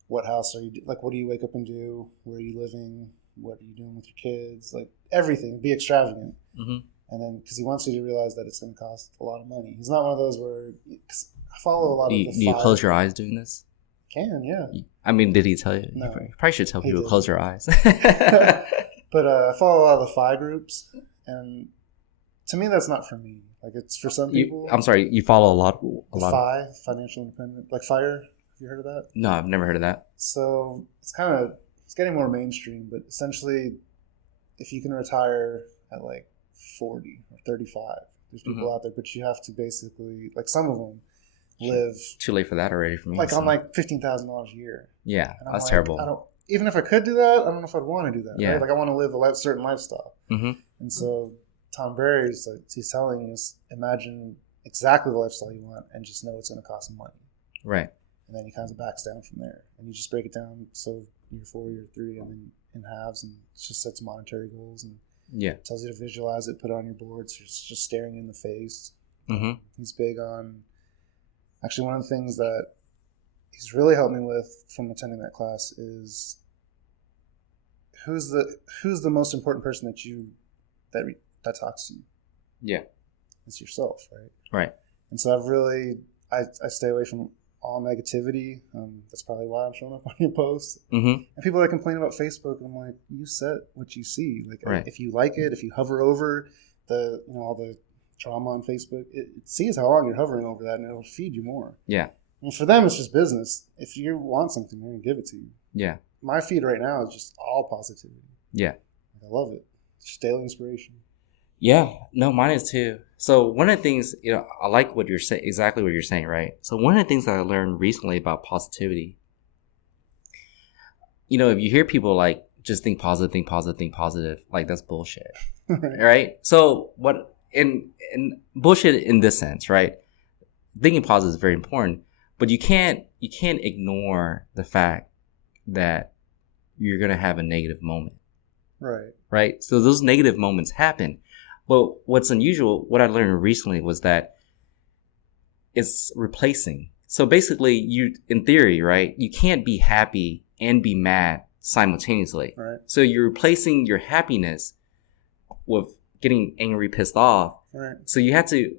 What house are you, like, what do you wake up and do? Where are you living? What are you doing with your kids? Like, everything, be extravagant. And then, because he wants you to realize that it's going to cost a lot of money. He's not one of those where, I follow a lot of the Do you close your eyes doing this? Can, yeah. I mean, did he tell you? No. You probably should tell people to close their eyes. But I follow a lot of the FI groups, and To me, that's not for me. Like, it's for some people. I'm sorry, you follow a lot. Financial independent, like FIRE. Have you heard of that? No, I've never heard of that. So it's getting more mainstream, but essentially, if you can retire at like 40 or 35, there's people out there, but you have to basically, like, some of them live too late for that already for me. Like, so. I'm like $15,000 a year. Yeah, that's like, terrible. Even if I could do that, I don't know if I'd want to do that. Yeah. Right? Like, I want to live a certain lifestyle. And so Tom Berry's he's telling us, imagine exactly the lifestyle you want and just know it's going to cost money. Right. And then he kind of backs down from there. And you just break it down. So year 4, year 3, and then in halves, and it just sets monetary goals and tells you to visualize it, put it on your board. So it's just staring in the face. He's big on, actually, one of the things that he's really helped me with from attending that class is who's the most important person that talks to you. Yeah, it's yourself, right? Right. And so I stay away from all negativity. That's probably why I'm showing up on your posts. And people that complain about Facebook, I'm like, you set what you see. Like, if you like it, if you hover over all the drama on Facebook, it sees how long you're hovering over that, and it'll feed you more. Yeah. And for them, it's just business. If you want something, they're gonna give it to you. Yeah. My feed right now is just all positivity. Yeah. I love it. Just daily inspiration. Yeah. No, mine is too. So one of the things, I like what you're saying, exactly what you're saying, right? So one of the things that I learned recently about positivity, if you hear people like, just think positive, like, that's bullshit. Right? So what, and bullshit in this sense, right? Thinking positive is very important, but you can't ignore the fact that you're going to have a negative moment. Right? So those negative moments happen. But what's unusual, what I learned recently was that it's replacing. So basically, in theory, right, you can't be happy and be mad simultaneously. Right. So you're replacing your happiness with getting angry, pissed off. Right. So you have to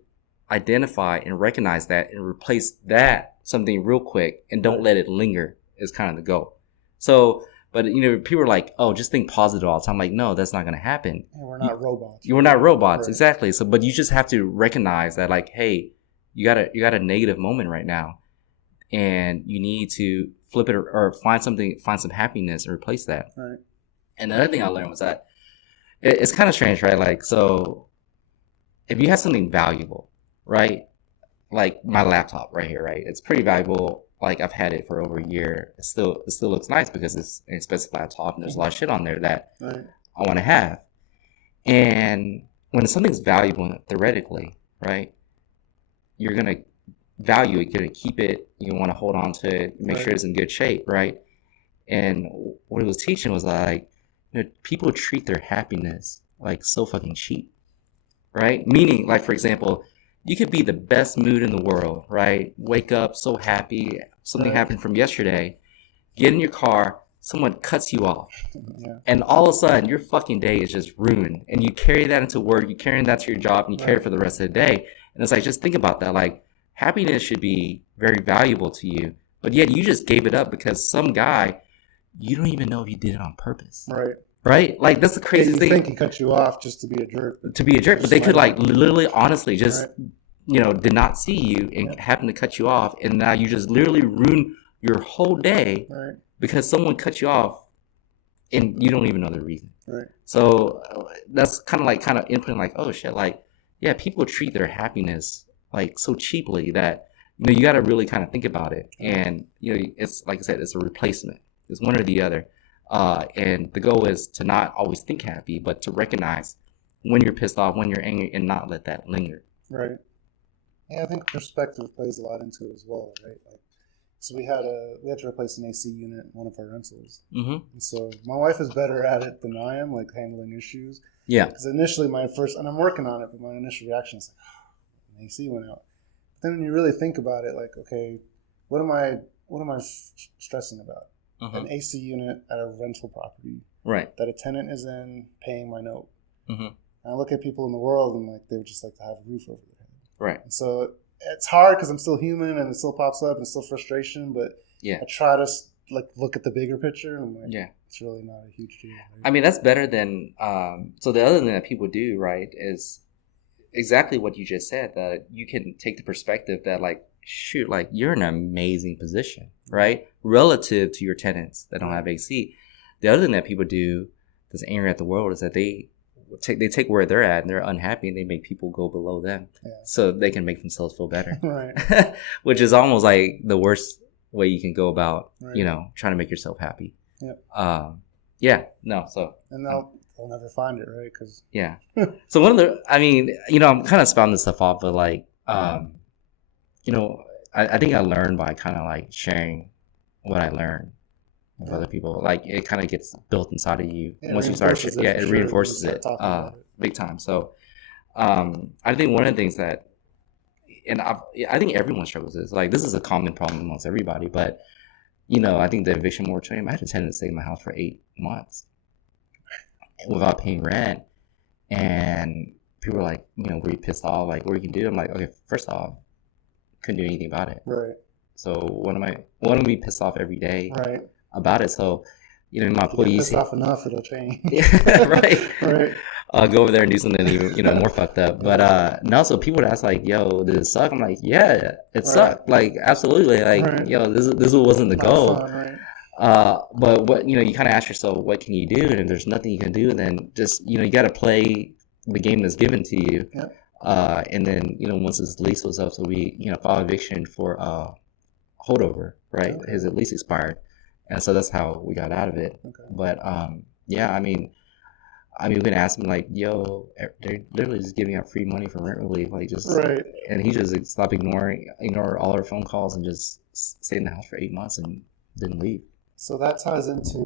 identify and recognize that and replace that something real quick and don't let it linger is kind of the goal. So, but people are like, oh, just think positive all the time. I'm like, no, that's not going to happen. And we're not robots. We're not robots. Right. Exactly. So, but you just have to recognize that, like, hey, you got a negative moment right now, and you need to flip it or find some happiness and replace that. Right. And the other thing I learned was that it's kind of strange, right? Like, so if you have something valuable, right? Like my laptop right here, right? It's pretty valuable. Like, I've had it for over a year. It still looks nice because it's an expensive laptop and there's a lot of shit on there that I want to have. And when something's valuable, theoretically, right, you're going to value it, you're going to keep it, you want to hold on to it, make sure it's in good shape, right? And what it was teaching was like, people treat their happiness like so fucking cheap, right? Meaning, like, for example, you could be the best mood in the world, right? Wake up so happy, something happened from yesterday, get in your car, someone cuts you off. And all of a sudden, your fucking day is just ruined. And you carry that into work, you carry that to your job, and you carry it for the rest of the day. And it's like, just think about that. Like, happiness should be very valuable to you, but yet you just gave it up because some guy, you don't even know if he did it on purpose. Right? Like, that's the craziest thing. You think he cut you off just to be a jerk. But they could, like, literally, honestly, just, did not see you and happen to cut you off. And now you just literally ruin your whole day because someone cut you off and you don't even know the reason. So that's kind of inputting, like, oh shit, like, yeah, people treat their happiness like so cheaply that, you got to really kind of think about it. And, it's like I said, it's a replacement. It's one or the other. And the goal is to not always think happy, but to recognize when you're pissed off, when you're angry, and not let that linger. Right. Yeah, I think perspective plays a lot into it as well, right? Like, so we had to replace an AC unit in one of our rentals. And so my wife is better at it than I am, like handling issues. Yeah. Because initially and I'm working on it, but my initial reaction is like, oh, an AC went out. But then when you really think about it, like, okay, what am I stressing about? An AC unit at a rental property that a tenant is in paying my note. And I look at people in the world and, like, they would just like to have a roof over their head. And so it's hard because I'm still human and it still pops up and it's still frustration, but I try to, like, look at the bigger picture and I'm like, it's really not a huge deal. Right? I mean, that's better than so the other thing that people do, right, is exactly what you just said, that you can take the perspective that like, shoot, like you're in an amazing position, right? Relative to your tenants that don't have AC. The other thing that people do that's angry at the world is that they take where they're at and they're unhappy and they make people go below them so they can make themselves feel better. Right. Which is almost like the worst way you can go about, trying to make yourself happy. Yeah. So. And they'll never find it, right? Cause... Yeah. So one of the, I'm kind of spouting this stuff off, but like, I think I learned by kind of like sharing what I learned with other people. Like it kind of gets built inside of you once you start. It reinforces it big time. So I think one of the things that, and I think everyone struggles with this. Like this is a common problem amongst everybody, but I think the eviction moratorium. I had a tenant stay in my house for 8 months without paying rent, and people were like, were you pissed off? Like, what you can do? I'm like, okay, first off, couldn't do anything about it. Right. So what am I be pissed off every day about it? So, my employees pissed off enough, it'll change. Yeah, right. Right. I'll go over there and do something even, more fucked up. But no, so people would ask like, yo, did it suck? I'm like, yeah, it sucked. Like, absolutely. Like, this wasn't the goal. Fun, right? But what, you kind of ask yourself, what can you do? And if there's nothing you can do, then just, you got to play the game that's given to you. Yep. And then, once his lease was up, so we, filed eviction for holdover, right? Okay. His lease expired. And so that's how we got out of it. Okay. But, we've been asking like, yo, they're literally just giving out free money for rent relief. Like just, and he just stopped ignore all our phone calls and just stayed in the house for 8 months and didn't leave. So that ties into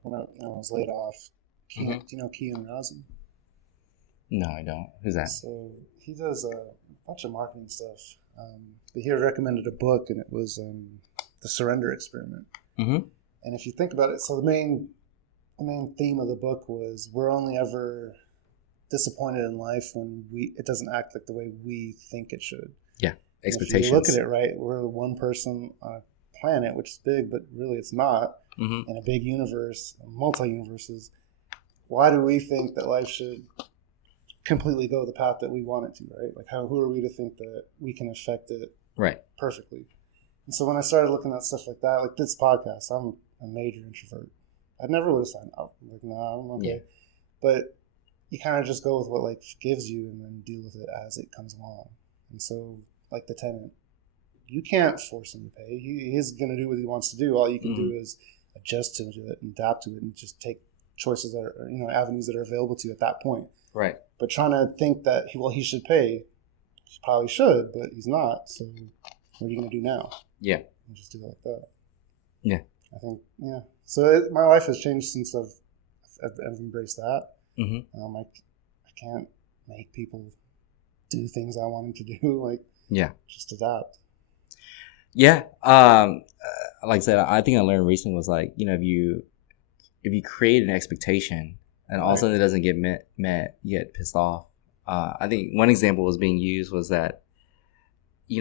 when I was laid off. Do you know Kean Rousey? No, I don't. Who's that? So he does a bunch of marketing stuff. But he recommended a book, and it was The Surrender Experiment. Mm-hmm. And if you think about it, so the main theme of the book was we're only ever disappointed in life when it doesn't act like the way we think it should. Yeah, expectations. If you look at it, right, we're one person on a planet, which is big, but really it's not. In a big universe, multi-universes. Why do we think that life should completely go the path that we want it to, right? Like who are we to think that we can affect it perfectly? And so when I started looking at stuff like that, like this podcast, I'm a major introvert. I never would have signed up. Like, no, I'm okay. Yeah. But you kind of just go with what life gives you and then deal with it as it comes along. And so, like the tenant, you can't force him to pay. He's going to do what he wants to do. All you can do is adjust to it and adapt to it and just take choices that are, avenues that are available to you at that point. Right. But trying to think that, he should pay, he probably should, but he's not. So what are you going to do now? Yeah. And just do it like that. Yeah. I think, yeah. So my life has changed since I've embraced that. Mm-hmm. I can't make people do things I want them to do. Just adapt. Yeah. Like I said, I think I learned recently was like, if you create an expectation and all of a sudden it doesn't get met, you get pissed off. I think one example was being used was that, if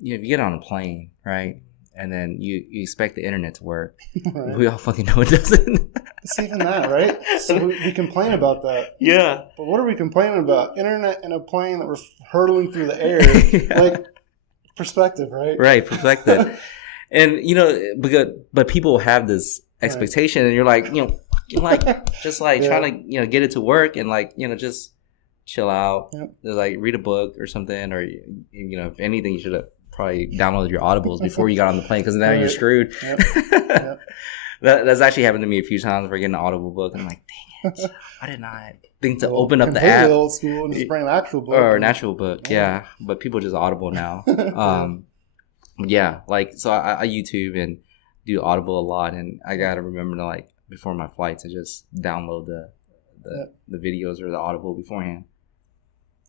you get on a plane, right? And then you expect the internet to work. Right. We all fucking know it doesn't. It's even that, right? So we complain about that. Yeah. But what are we complaining about? Internet and a plane that we're hurtling through the air. Yeah. Like, perspective, right? Right, perspective. And, but people have this expectation and you're like, just like trying to, get it to work and like, just chill out. Yep. Like read a book or something, or, if anything, you should have probably downloaded your Audibles before you got on the plane because now you're screwed. Yep. Yep. That's actually happened to me a few times where I get an Audible book and I'm like, dang it, why didn't I think to open up the app? Old school and just bring an actual book. Or an actual book, yeah. But people just Audible now. Yeah, like, so I YouTube and do Audible a lot, and I got to remember to, like, before my flight to just download the videos or the Audible beforehand.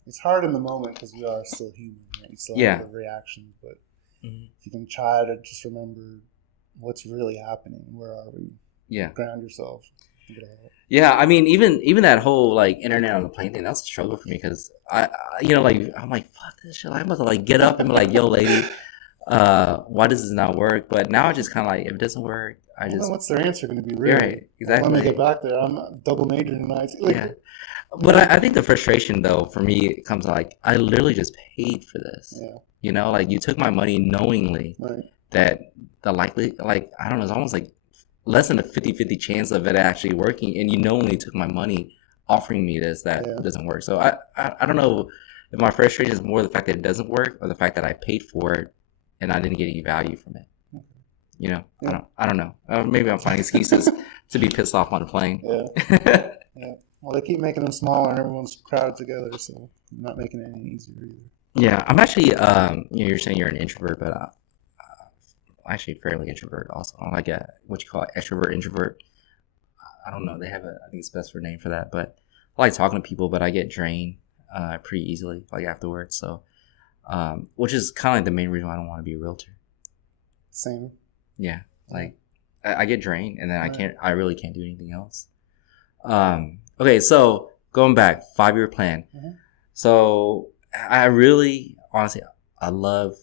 It's hard in the moment because we are still human, right? We still have the reactions, but if you can try to just remember what's really happening, where are we? Yeah. Ground yourself. Yeah, I mean, even that whole, like, internet on the plane thing, that's a struggle for me because, I'm like, fuck this shit. I'm about to, like, get up and be like, yo, lady, why does this not work? But now I just kind of like, if it doesn't work, I just... Well, what's their answer going to be, really? Right, exactly. Let me get back there. I'm double majoring in IT. But I think the frustration though for me it comes like I literally just paid for this. Yeah. You know, like you took my money knowingly Right. that the likely, like, I don't know, it's almost like less than a 50-50 chance of it actually working, and you knowingly took my money offering me this that doesn't work. So I don't know if my frustration is more the fact that it doesn't work or the fact that I paid for it and I didn't get any value from it. You know, yeah. I don't know. Maybe I'm finding excuses to be pissed off on a plane. Yeah. Yeah. Well, they keep making them smaller and everyone's crowded together, so not making it any easier either. Yeah, I'm actually, you're saying you're an introvert, but actually fairly introvert also. I'm like what you call it, extrovert, introvert. I don't know. They have I think it's best for name for that, but I like talking to people, but I get drained pretty easily, like afterwards. So, which is kind of like the main reason why I don't want to be a realtor. Same. Yeah, like I get drained, and then I really can't do anything else. Okay, so going back, 5-year plan. Mm-hmm. So I really, honestly, I love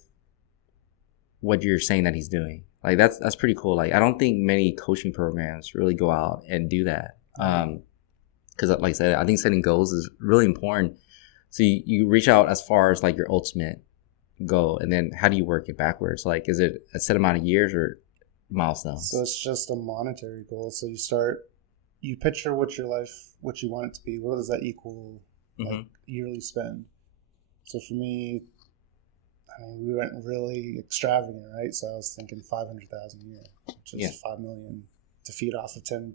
what you're saying that he's doing. Like that's pretty cool. Like I don't think many coaching programs really go out and do that. Because like I said, I think setting goals is really important. So you reach out as far as like your ultimate goal, and then how do you work it backwards? Like, is it a set amount of years or milestones? So it's just a monetary goal. So you picture what you want it to be. What does that equal, like, yearly spend? So for me, I mean, we went really extravagant, right? So I was thinking 500,000 a year, which is $5 million to feed off of 10%.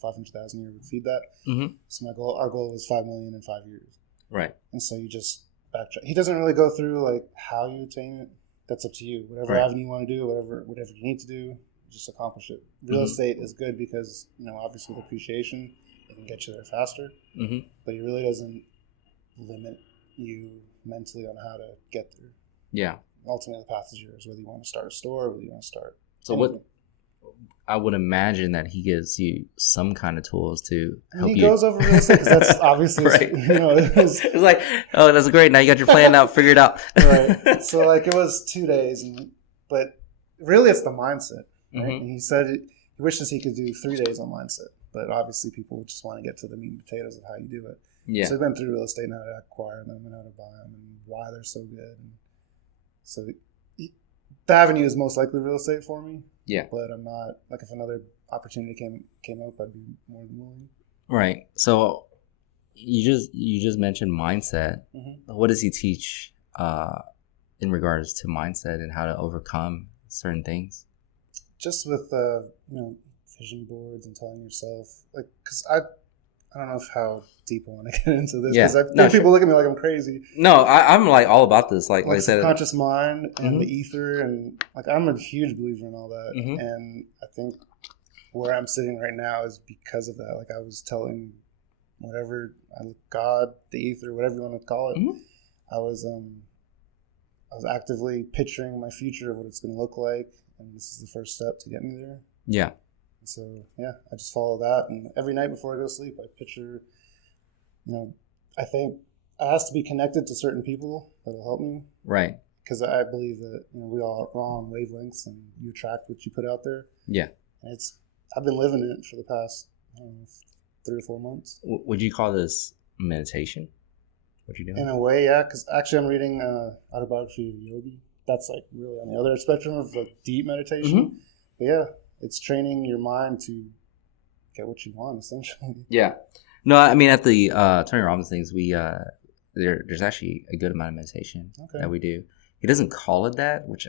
500,000 a year would feed that. Mm-hmm. So our goal was 5 million in 5 years. Right. And so you just backtrack. He doesn't really go through like how you attain it. That's up to you. Whatever avenue you want to do, whatever you need to do, just accomplish it. Real estate is good because obviously with appreciation, it can get you there faster. Mm-hmm. But he really doesn't limit you mentally on how to get there. Yeah. Ultimately, the path is yours, whether you want to start a store or whether you want to start. So anything. I would imagine that he gives you some kind of tools to help you. He goes over real estate because that's obviously, right. It's like, oh, that's great. Now you got your plan out, figured out. Right. So like it was 2 days, but really it's the mindset. Right? Mm-hmm. And he said he wishes he could do 3 days on mindset, but obviously people just want to get to the meat and potatoes of how you do it. Yeah. So he went through real estate and how to acquire them and how to buy them and why they're so good. And so the avenue is most likely real estate for me. Yeah. But I'm not, like, if another opportunity came up, I'd be more than willing. Right. So you just mentioned mindset. Mm-hmm. What does he teach in regards to mindset and how to overcome certain things? Just with vision boards and telling yourself, like, because I don't know how deep I want to get into this because people look at me like I'm crazy. No, I'm like all about this. Like I said, conscious mind and the ether, and like I'm a huge believer in all that. Mm-hmm. And I think where I'm sitting right now is because of that. Like I was telling whatever God, the ether, whatever you want to call it. Mm-hmm. I was actively picturing my future of what it's going to look like, and this is the first step to get me there. Yeah. So, yeah, I just follow that. And every night before I go to sleep, I picture, I think I have to be connected to certain people that'll help me. Right. Because I believe that, we're all on wavelengths and you attract what you put out there. Yeah. And I've been living it for the past, 3 or 4 months. Would you call this meditation? What you doing? In a way, yeah. Because actually I'm reading Autobiography of Yogi. That's like really on the other spectrum of like deep meditation. Mm-hmm. But yeah. It's training your mind to get what you want, essentially. Yeah. No, I mean, at the Tony Robbins things, we there's actually a good amount of meditation that we do. He doesn't call it that, which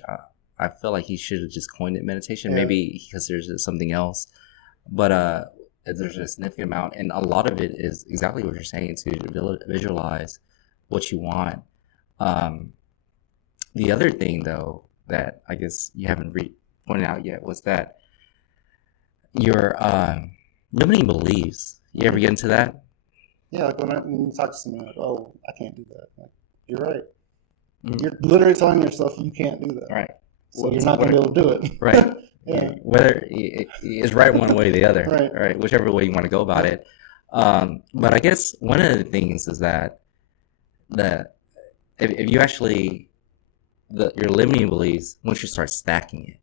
I feel like he should have just coined it meditation. Yeah. Maybe he considers it something else. But there's a significant amount, and a lot of it is exactly what you're saying, to visualize what you want. The other thing, though, that I guess you haven't pointed out yet was that your limiting beliefs. You ever get into that? Yeah, like when you talk to someone like, oh, I can't do that. Like, you're right. Mm-hmm. You're literally telling yourself you can't do that. Right. So you're not going to be able to do it. Right. Yeah. Whether it's right one way or the other. Right. Whichever way you want to go about it. But I guess one of the things is that if you actually, your limiting beliefs, once you start stacking it,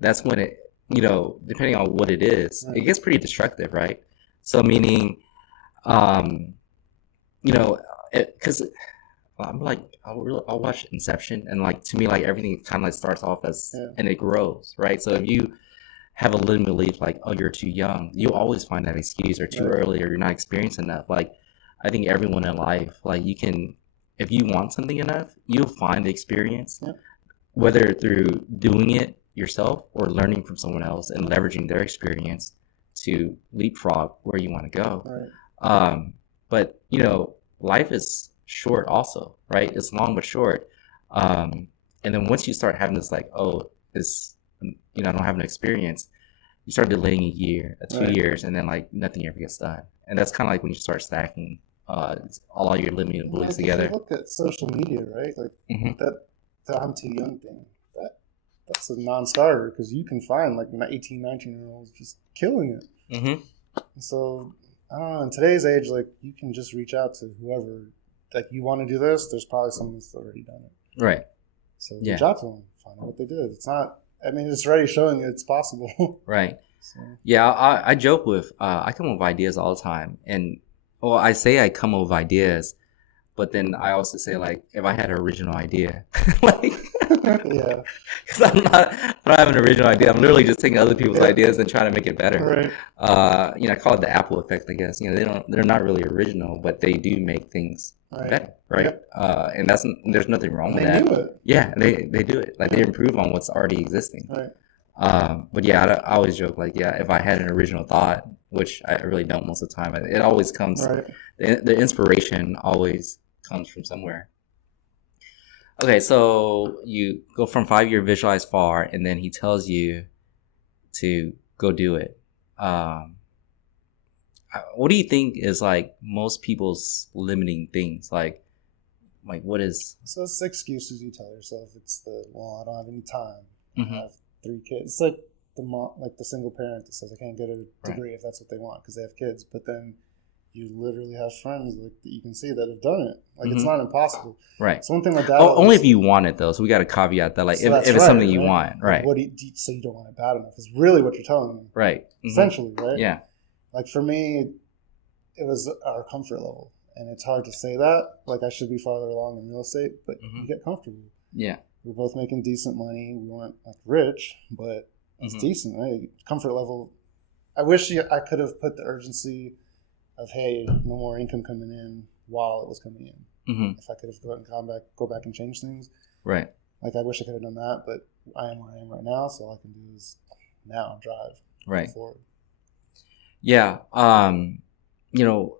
that's when it, depending on what it is, it gets pretty destructive, right? So meaning, you know, because I'm like, I'll watch Inception, and like to me, like everything kind of like starts off as, and it grows, right? So if you have a limited belief, like, oh, you're too young, you'll always find that excuse, or too early, or you're not experienced enough. Like, I think everyone in life, like, you can, if you want something enough, you'll find the experience, whether through doing it yourself or learning from someone else and leveraging their experience to leapfrog where you want to go. But you know, life is short also, right? It's long but short. And then once you start having this, like, oh, this, you know, I don't have an experience, you start delaying a year, 2 years, and then like nothing ever gets done. And that's kind of like when you start stacking all your limiting beliefs together. If you look at social media, right? Like that I'm too young thing. That's a non-starter, because you can find like 18, 19-year-olds just killing it. So I don't know. In today's age, like, you can just reach out to whoever. Like, you want to do this, there's probably someone that's already done it. Right. So reach out to them, find out what they did. It's not. I mean, it's already showing you it's possible. Right. So. Yeah, I joke with I come up with ideas all the time, and well, I say I come up with ideas, but then I also say, like, if I had an original idea, like, because I don't have an original idea. I'm literally just taking other people's ideas and trying to make it better. Right. You know, I call it the Apple effect, I guess. You know, they're not really original, but they do make things better, right? And there's nothing wrong with that. They do it. Yeah, they do it. Like, they improve on what's already existing. Right. But yeah, I always joke, like, yeah, if I had an original thought, which I really don't most of the time, it always comes. Right. The inspiration always comes from somewhere. Okay, so you go from 5-year visualize far, and then he tells you to go do it. What do you think is, like, most people's limiting things? Like what is? So it's the excuses you tell yourself. It's I don't have any time. I have 3 kids. It's like the mom, like the single parent that says, I can't get a degree if that's what they want because they have kids. But then you literally have friends like that you can see that have done it. Like, it's not impossible. Right. So one thing like that. Only if you want it, though. So we got to caveat that, like, if it's something you want, right? Like, so you don't want it bad enough is really what you're telling me, right? Essentially, right? Yeah. Like, for me, it was our comfort level, and it's hard to say that. Like, I should be farther along in real estate, but you get comfortable. Yeah. We're both making decent money. We weren't like rich, but it's decent, right? Comfort level. I wish I could have put the urgency of, hey, no more income coming in while it was coming in. If I could have go back and change things. Right. Like, I wish I could have done that, but I am where I am right now, so all I can do is now drive forward. Yeah. You know,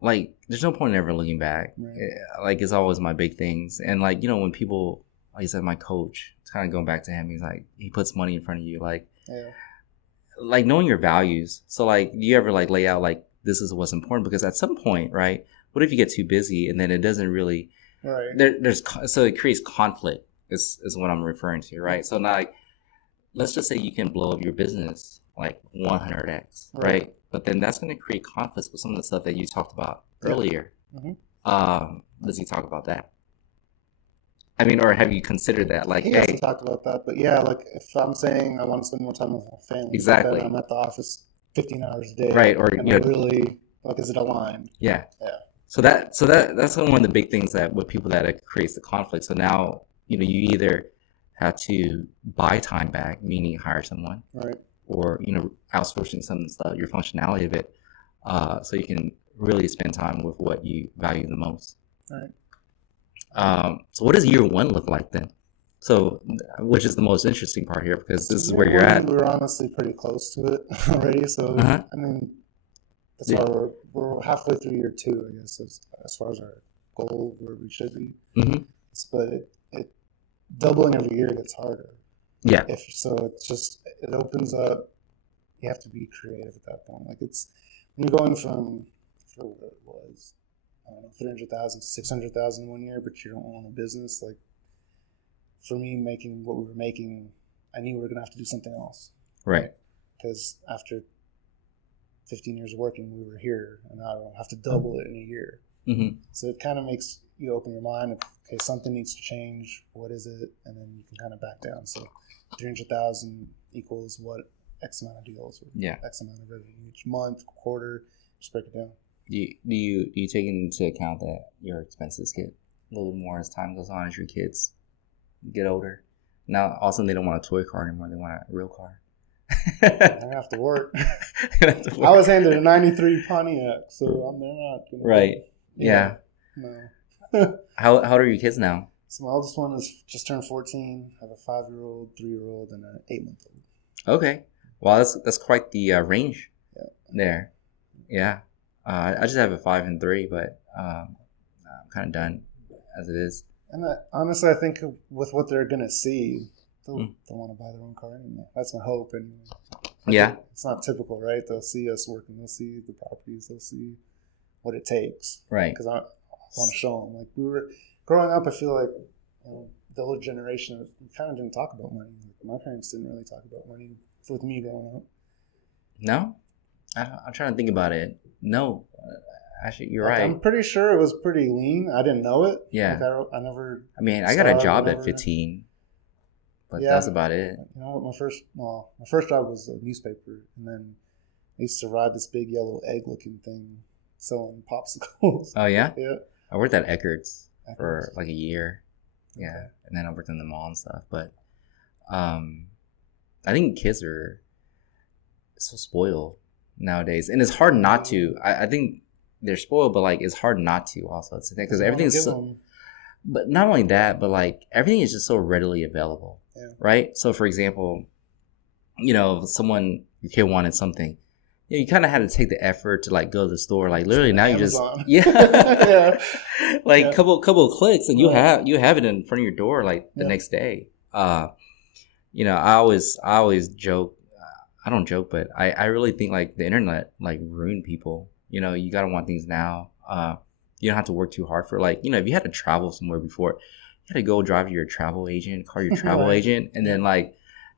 like, there's no point in ever looking back. Right. Like, it's always my big things. And, like, you know, when people, like I said, my coach, it's kind of going back to him, he's like, he puts money in front of you, like, like, knowing your values. So, like, do you ever, like, lay out, like, this is what's important? Because at some point, right, what if you get too busy and then it doesn't really, so it creates conflict is what I'm referring to, right? So now, like, let's just say you can blow up your business like 100x, right? But then that's going to create conflicts with some of the stuff that you talked about earlier. Does he talk about that? I mean, or have you considered that? Like, he hasn't talked about that, but yeah, like, if I'm saying I want to spend more time with my family, exactly, I'm at the office 15 hours a day, right? Or, you know, really, like, is it aligned? Yeah. So that's one of the big things that with people that it creates the conflict. So now, you know, you either have to buy time back, meaning hire someone, right? Or, you know, outsourcing some of the stuff, your functionality of it, so you can really spend time with what you value the most. Right. So what does year 1 look like then? So, which is the most interesting part here, because this is where you're at. We're honestly pretty close to it already. So, I mean, that's why we're halfway through year 2, I guess, as far as our goal, where we should be. But it doubling every year gets harder. Yeah. It's just, it opens up. You have to be creative at that point. Like, it's when you're going from, for what it was, I don't know, 300,000 to 600,000 one year, but you don't own a business. Like, for me, making what we were making, I knew we were gonna have to do something else. Right. Because after 15 years of working, we were here, and I don't have to double it in a year. So it kind of makes you open your mind. Okay, something needs to change. What is it? And then you can kind of back down. So 300,000 equals what? X amount of deals, or X amount of revenue each month, quarter. Just break it down. Do you take into account that your expenses get a little more as time goes on as your kids get older? Now, all of a sudden, they don't want a toy car anymore. They want a real car. I have to work. I was handed a 93 Pontiac, so they're not going to. Right. Yeah. No. How old are your kids now? So my oldest one is just turned 14. I have a 5-year-old, 3-year-old, and an 8-month-old. Okay. Well, that's quite the range there. Yeah. I just have a 5 and 3, but I'm kind of done as it is. And honestly, I think with what they're going to see, they'll want to buy their own car anyway. That's my hope. And yeah. It's not typical, right? They'll see us working. They'll see the properties. They'll see what it takes. Right. Because I want to show them. Like, we were growing up, I feel like the older generation kind of didn't talk about money. Like, my parents didn't really talk about money with me growing up. No? I'm trying to think about it. No. Actually, you're right. I'm pretty sure it was pretty lean. I didn't know it. Yeah. Like I mean, I got a job at 15, but that's about it. You know, my first job was a newspaper, and then I used to ride this big yellow egg-looking thing selling popsicles. Oh yeah. Yeah. I worked at Eckerd's for like a year. Yeah, okay. And then I worked in the mall and stuff. But I think kids are so spoiled nowadays, and it's hard not to. I think they're spoiled, but like it's hard not to also. It's because everything's so. But not only that, but like everything is just so readily available, right? So for example, if your kid wanted something, you kind of had to take the effort to like go to the store. Like literally now Amazon. You just like couple of clicks and you have it in front of your door like the next day. I always joke. I don't joke, but I really think like the internet like ruined people. You gotta want things now. You don't have to work too hard for if you had to travel somewhere before, you had to go drive to your travel agent, call your travel agent, and then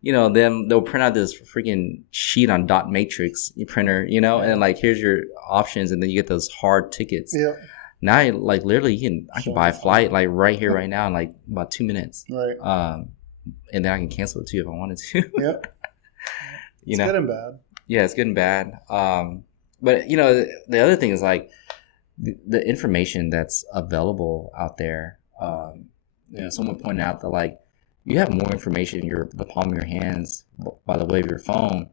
then they'll print out this freaking sheet on dot matrix printer, and like here's your options, and then you get those hard tickets. Yeah. Now literally I can buy a flight like right here, right now in like about 2 minutes. Right. And then I can cancel it too if I wanted to. Yep. It's good and bad. Yeah, it's good and bad. But the other thing is like the information that's available out there. Someone pointed out that like you have more information in the palm of your hands by the wave of your phone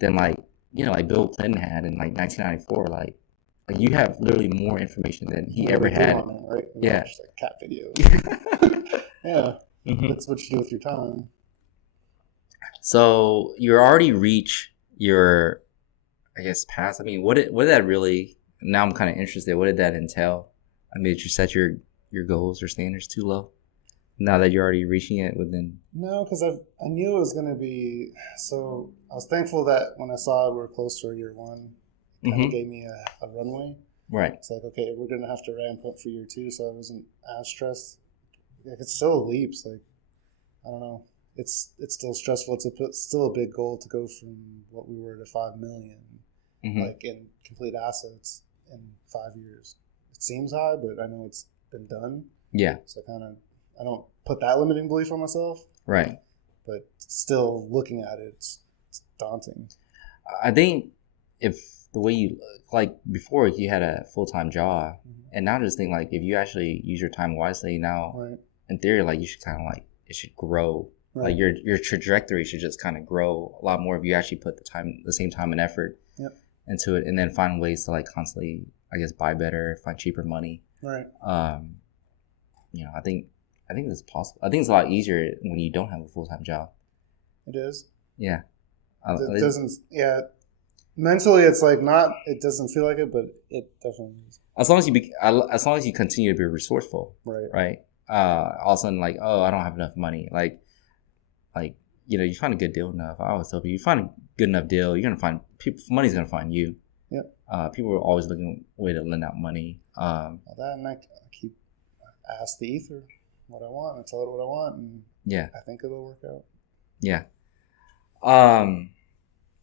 than like Bill Clinton had in like 1994. Like you have literally more information than he ever had. Right? Yeah. Just like cat videos. Yeah. Mm-hmm. That's what you do with your time. So you already reach your, I guess, past. I mean, what did that really? Now I'm kind of interested. What did that entail? I mean, did you set your goals or standards too low? Now that you're already reaching it within. No, because I knew it was going to be. So I was thankful that when I saw we were close to year one, it kind of gave me a runway. Right. It's like, okay, we're going to have to ramp up for year 2, so I wasn't as stressed. Like, it's still leaps. Like, I don't know. It's still stressful. It's still a big goal to go from what we were to 5 million, like in complete assets in 5 years. It seems high, but I know it's been done. Yeah. So I don't put that limiting belief on myself. Right. But still looking at it, it's daunting. I think if the way you, like before you had a full-time job, and now just think like if you actually use your time wisely now, in theory, like you should kind of like, it should grow. Right. Like your trajectory should just kind of grow a lot more if you actually put the same time and effort into it, and then find ways to like constantly, I guess, buy better, find cheaper money. Right. I think it's possible. I think it's a lot easier when you don't have a full-time job. It is. Yeah. It doesn't. Yeah. Mentally, it's like not. It doesn't feel like it, but it definitely is. As long as you continue to be resourceful. Right. Right. All of a sudden, like, oh, I don't have enough money. Like, you find a good deal enough. I always tell people, you find a good enough deal, you're gonna find people. Money's gonna find you. Yeah. People are always looking for a way to lend out money. That, and I ask the ether what I want. I tell it what I want, and I think it'll work out. Yeah.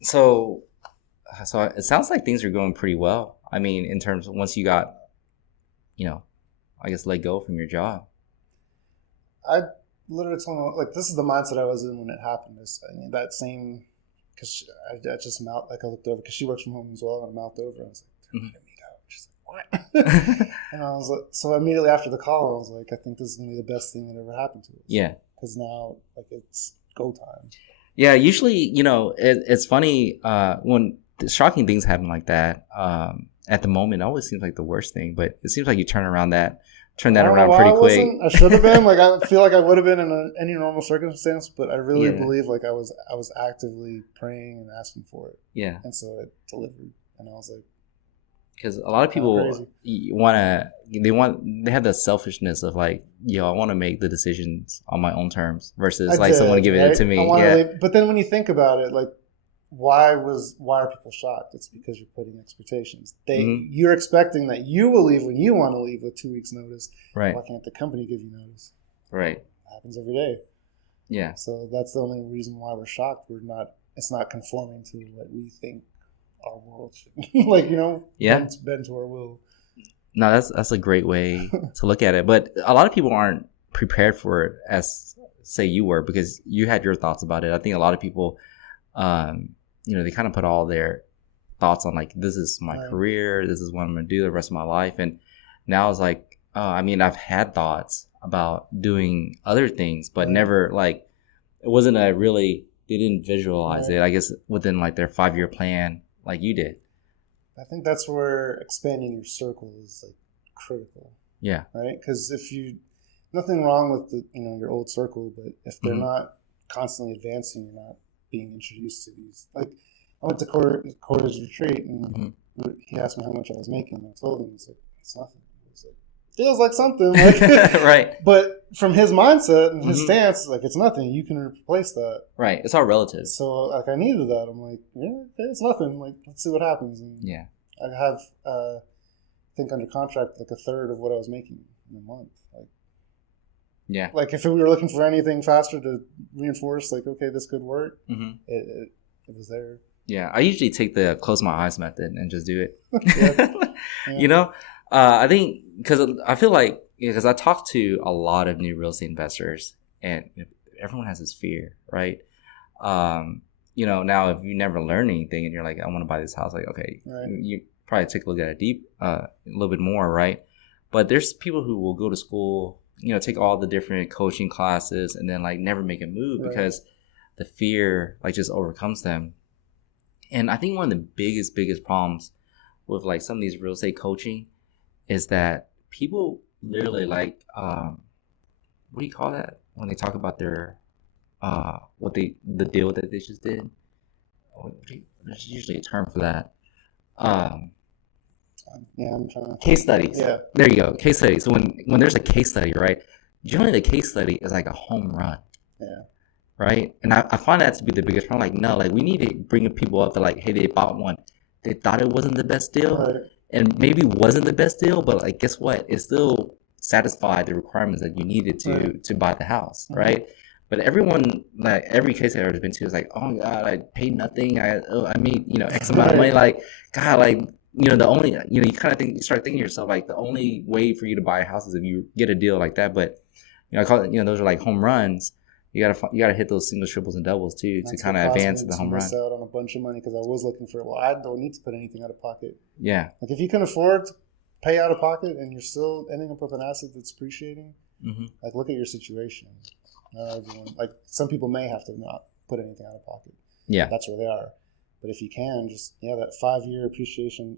So it sounds like things are going pretty well. I mean, in terms of once you got, I guess let go from your job. I literally told her, like, this is the mindset I was in when it happened. That same, because I just I looked over, because she works from home as well, and I mouthed over. I was like, they're going to meet out. She's like, And I was like, so immediately after the call, I was like, I think this is going to be the best thing that ever happened to us. Yeah. Because now, like, it's go time. Yeah, usually, it's funny when shocking things happen like that. At the moment, it always seems like the worst thing, but it seems like you turn that around pretty quick. I should have been. Like, I feel like I would have been in any normal circumstance, but I really believe like I was actively praying and asking for it. Yeah. And so it delivered, and I was like, because a lot of people they have the selfishness of like, I want to make the decisions on my own terms versus someone giving it to me. But then when you think about it, like, why are people shocked? It's because you're putting expectations. You're expecting that you will leave when you want to leave with 2 weeks notice. Right. Why can't the company give you notice? Right. It happens every day. Yeah. So that's the only reason why we're shocked. It's not conforming to what we think our world should bend to our will. No, that's a great way to look at it. But a lot of people aren't prepared for it as say you were, because you had your thoughts about it. I think a lot of people they kind of put all their thoughts on like, this is my career, this is what I'm going to do the rest of my life. And now it's like, I've had thoughts about doing other things, but never like, it wasn't they didn't visualize it, I guess, within like their 5-year plan like you did. I think that's where expanding your circle is like critical. Yeah. Right? Because nothing wrong with your old circle, but if they're not constantly advancing, you're not being introduced to these. Like, I went to Corey's retreat, and he asked me how much I was making. And I told him, he's like, it's nothing. He's like, feels like something. Like, right. But from his mindset and his stance, like, it's nothing. You can replace that. Right. It's all relative. So, like, I needed that. I'm like, yeah, okay, it's nothing. Like, let's see what happens. And yeah. I have, I think, under contract, like, a third of what I was making in a month. Like, yeah. Like, if we were looking for anything faster to reinforce, like, okay, this could work, it was there. Yeah. I usually take the close my eyes method and just do it. Yeah. I think, because I feel like, because I talk to a lot of new real estate investors, and everyone has this fear, right? Now if you never learn anything and you're like, I want to buy this house, like, okay, you probably take a look at it a little bit more, right? But there's people who will go to school, take all the different coaching classes and then like never make a move because the fear like just overcomes them. And I think one of the biggest problems with like some of these real estate coaching is that people literally like, what do you call that when they talk about their, the deal that they just did? There's usually a term for that. I'm trying to... Case studies. Yeah. There you go. Case studies. So when there's a case study, right? Generally the case study is like a home run. Yeah. Right? And I find that to be the biggest problem. Like, no, like we need to bring people up to like, hey, they bought one. They thought it wasn't the best deal. Right. And maybe wasn't the best deal, but like, guess what? It still satisfied the requirements that you needed to buy the house. Mm-hmm. Right? But everyone, like every case I've ever been to is like, oh my God, I paid nothing. I made, X amount of money. Like, God, like, the only, you kind of think, you start thinking to yourself, like the only way for you to buy a house is if you get a deal like that. But, I call it, those are like home runs. You gotta hit those singles, triples, and doubles too to kind of advance the home run. I missed out on a bunch of money because I was looking for. Well, I don't need to put anything out of pocket. Yeah. Like if you can afford to pay out of pocket and you're still ending up with an asset that's appreciating, like look at your situation. Not everyone. Like some people may have to not put anything out of pocket. Yeah. That's where they are. But if you can, just that 5-year appreciation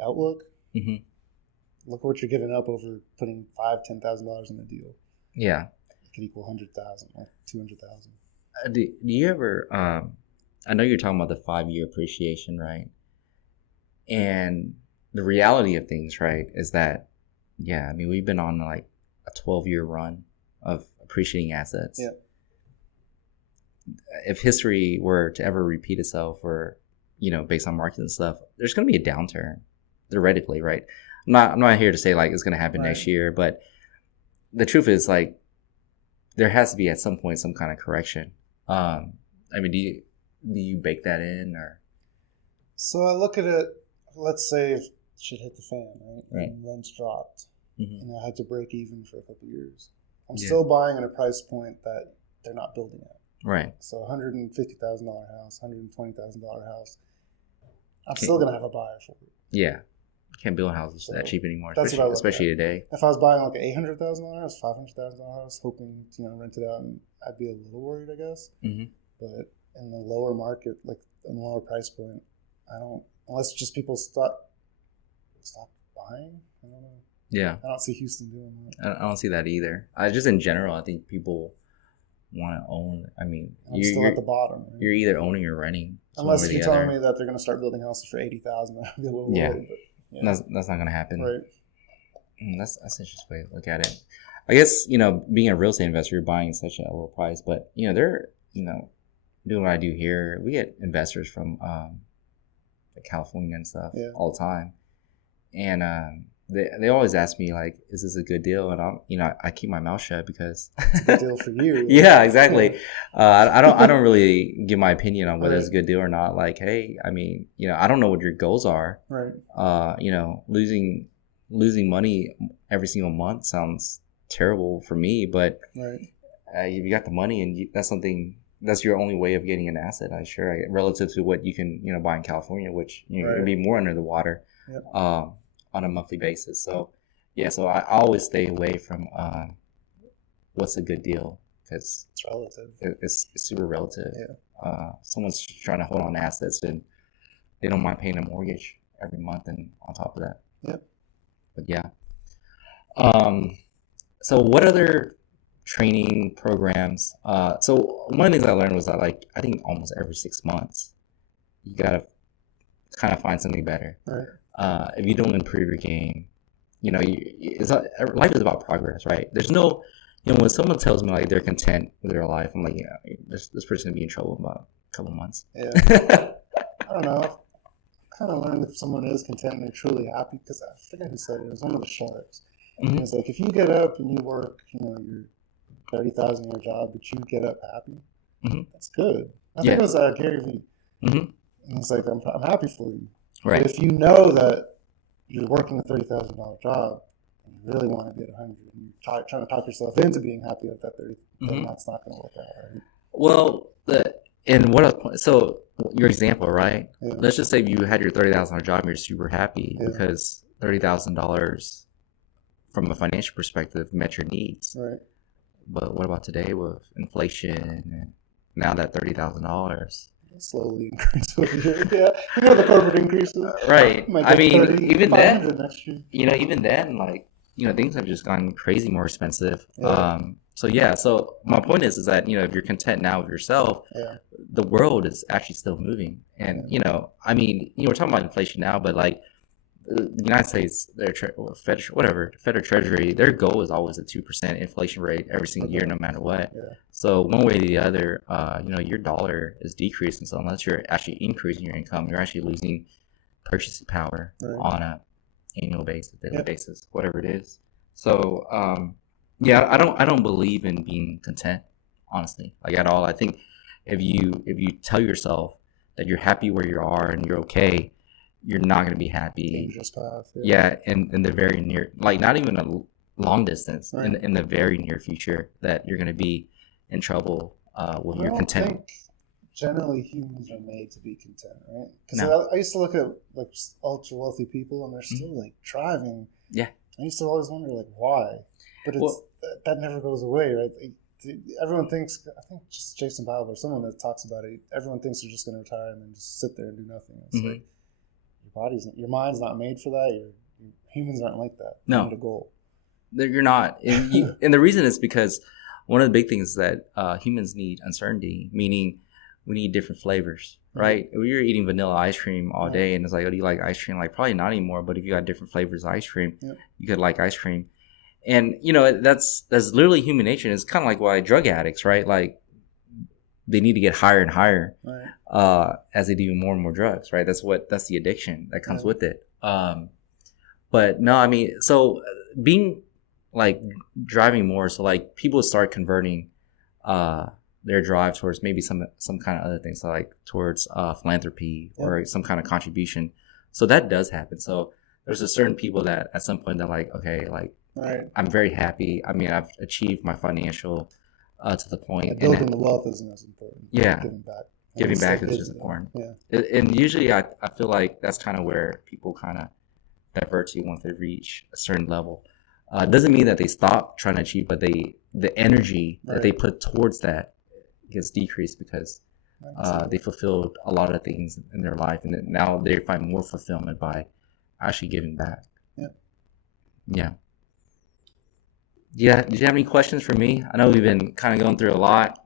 outlook. Look at what you're giving up over putting $5,000-$10,000 in a deal. Yeah. Could equal 100,000, like 200,000. Do you ever? I know you're talking about the 5-year appreciation, right? And the reality of things, right, is that, we've been on like a 12-year run of appreciating assets. Yeah. If history were to ever repeat itself, or based on markets and stuff, there's going to be a downturn, theoretically, right? I'm not here to say like it's going to happen next year, but the truth is like, there has to be at some point some kind of correction. Do you bake that in, or? So I look at it. Let's say if shit hit the fan, right? And rents dropped, and I had to break even for a couple of years. I'm still buying at a price point that they're not building at. Right. So $150,000 house, $120,000 house. I'm still gonna have a buyer for it. Yeah. can't build houses that cheap anymore, That's especially today. If I was buying like $800,000, $500,000 house, hoping to rent it out, and I'd be a little worried, I guess. Mm-hmm. But in the lower market, like in the lower price point, I don't, unless just people stop buying. I don't know. Yeah, I don't see Houston doing that. I don't see that either. Just in general, I think people want to own. I mean, I'm still at the bottom. Right? You're either owning or renting. Unless you're telling me that they're going to start building houses for $80,000, I'd be a little worried. But, yeah. That's not going to happen. Right. That's an interesting way to look at it. I guess, being a real estate investor, you're buying such a low price, but, they're, doing what I do here. We get investors from California and stuff all the time. And they always ask me, like, is this a good deal? And I keep my mouth shut because it's a good deal for you. Yeah, exactly. I don't really give my opinion on whether it's a good deal or not. Like, hey, I mean, I don't know what your goals are. Right. Losing money every single month sounds terrible for me, but if you got the money and that's your only way of getting an asset, relative to what you can, buy in California, which would be more under the water. Yep. On a monthly basis. So I always stay away from what's a good deal, because it's relative. It's super relative. Someone's trying to hold on to assets and they don't mind paying a mortgage every month and on top of that. Yep. But so what other training programs? So one of the things I learned was that, like, I think almost every 6 months you gotta kind of find something better. Right. If you don't improve your game, life is about progress, right? There's no, when someone tells me like they're content with their life, I'm like, this person will be in trouble in about a couple months. Yeah. I don't know. I kind of learned if someone is content and they're truly happy, because I forget who said it. It was one of the sharks. Mm-hmm. It's like, if you get up and you work, you're 30,000 in your job, but you get up happy, that's good. I think it was Gary Vee. Mm-hmm. And it's like, I'm happy for you. Right. But if you know that you're working a $30,000 job and you really want to get 100, and you're trying to talk yourself into being happy at that 30, then that's not going to work out, right? Well, so your example, right? Yeah. Let's just say you had your $30,000 job and you're super happy because $30,000 from a financial perspective met your needs. Right. But what about today with inflation and now that $30,000? Slowly increase with you. Yeah, the corporate increases. Right. I mean, even then, even then, like, things have just gotten crazy more expensive. Yeah. So my point is that, if you're content now with yourself, the world is actually still moving. And, I mean, we're talking about inflation now, but like the United States, their Federal Treasury, their goal is always a 2% inflation rate every single year, no matter what. Yeah. So one way or the other, your dollar is decreasing. So unless you're actually increasing your income, you're actually losing purchasing power on a annual basis, daily basis, whatever it is. So I don't believe in being content, honestly, like at all. I think if you tell yourself that you're happy where you are and you're okay, you're not going to be happy. Dangerous path. In the very near, like not even a long distance, in the very near future, that you're going to be in trouble with your contentment. Generally, humans are made to be content, right? Because I used to look at like ultra wealthy people, and they're still like driving. Yeah. I used to always wonder like why, but that never goes away, right? Everyone thinks, I think just Jason Powell or someone that talks about it, everyone thinks they're just going to retire and then just sit there and do nothing. It's like, your mind's not made for that. Humans aren't like that. No. You need a goal. You're not. And the reason is because one of the big things is that humans need uncertainty, meaning we need different flavors, right? If you're eating vanilla ice cream all day and it's like, oh, do you like ice cream? Like, probably not anymore, but if you got different flavors of ice cream, you could like ice cream. And, that's literally human nature. It's kind of like why drug addicts, right? Like, they need to get higher and higher as they do more and more drugs, right? That's the addiction that comes with it. But no, I mean, so being like driving more, so like people start converting their drive towards maybe some kind of other things, so like towards philanthropy or some kind of contribution. So that does happen. So there's a certain people that at some point they're like, okay, like I'm very happy. I mean, I've achieved my financial to the point. Building the wealth isn't as important. Yeah. Giving back is just important. Yeah. And usually I feel like that's kind of where people kind of divert to once they reach a certain level. Doesn't mean that they stop trying to achieve, but the energy that they put towards that gets decreased because they fulfilled a lot of things in their life, and now they find more fulfillment by actually giving back. Yeah. Did you have any questions for me? I know we've been kind of going through a lot.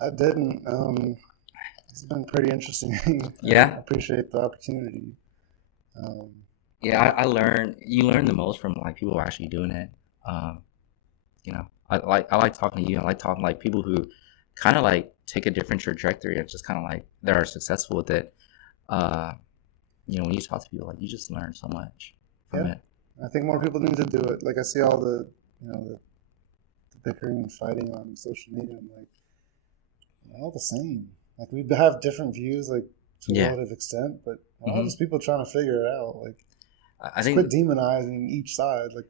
I didn't. It's been pretty interesting. Yeah. I appreciate the opportunity. I learned. You learn the most from like people actually doing it. I like talking to you. I like talking like people who kind of like take a different trajectory and just kind of like that are successful with it. When you talk to people, like you just learn so much from it. I think more people need to do it. Like I see all the bickering and fighting on social media. I'm like, we're all the same. Like we have different views, like to a relative extent, but we're all just people trying to figure it out. Like, I think quit demonizing each side. Like,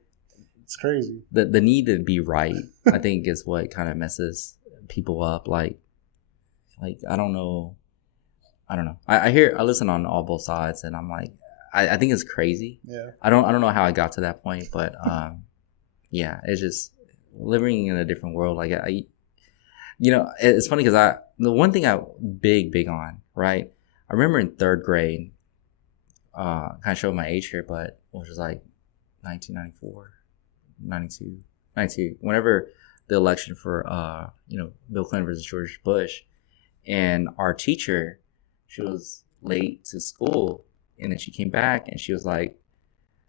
it's crazy. The need to be right, I think, is what kind of messes people up. Like I don't know. I listen on all both sides, and I'm like, I think it's crazy. Yeah. I don't know how I got to that point, but it's just living in a different world. Like it's funny because the one thing I big on, right? I remember in third grade, kind of showing my age here, but which was like 1994, 92, whenever the election for Bill Clinton versus George Bush, and our teacher, she was late to school, and then she came back and she was like,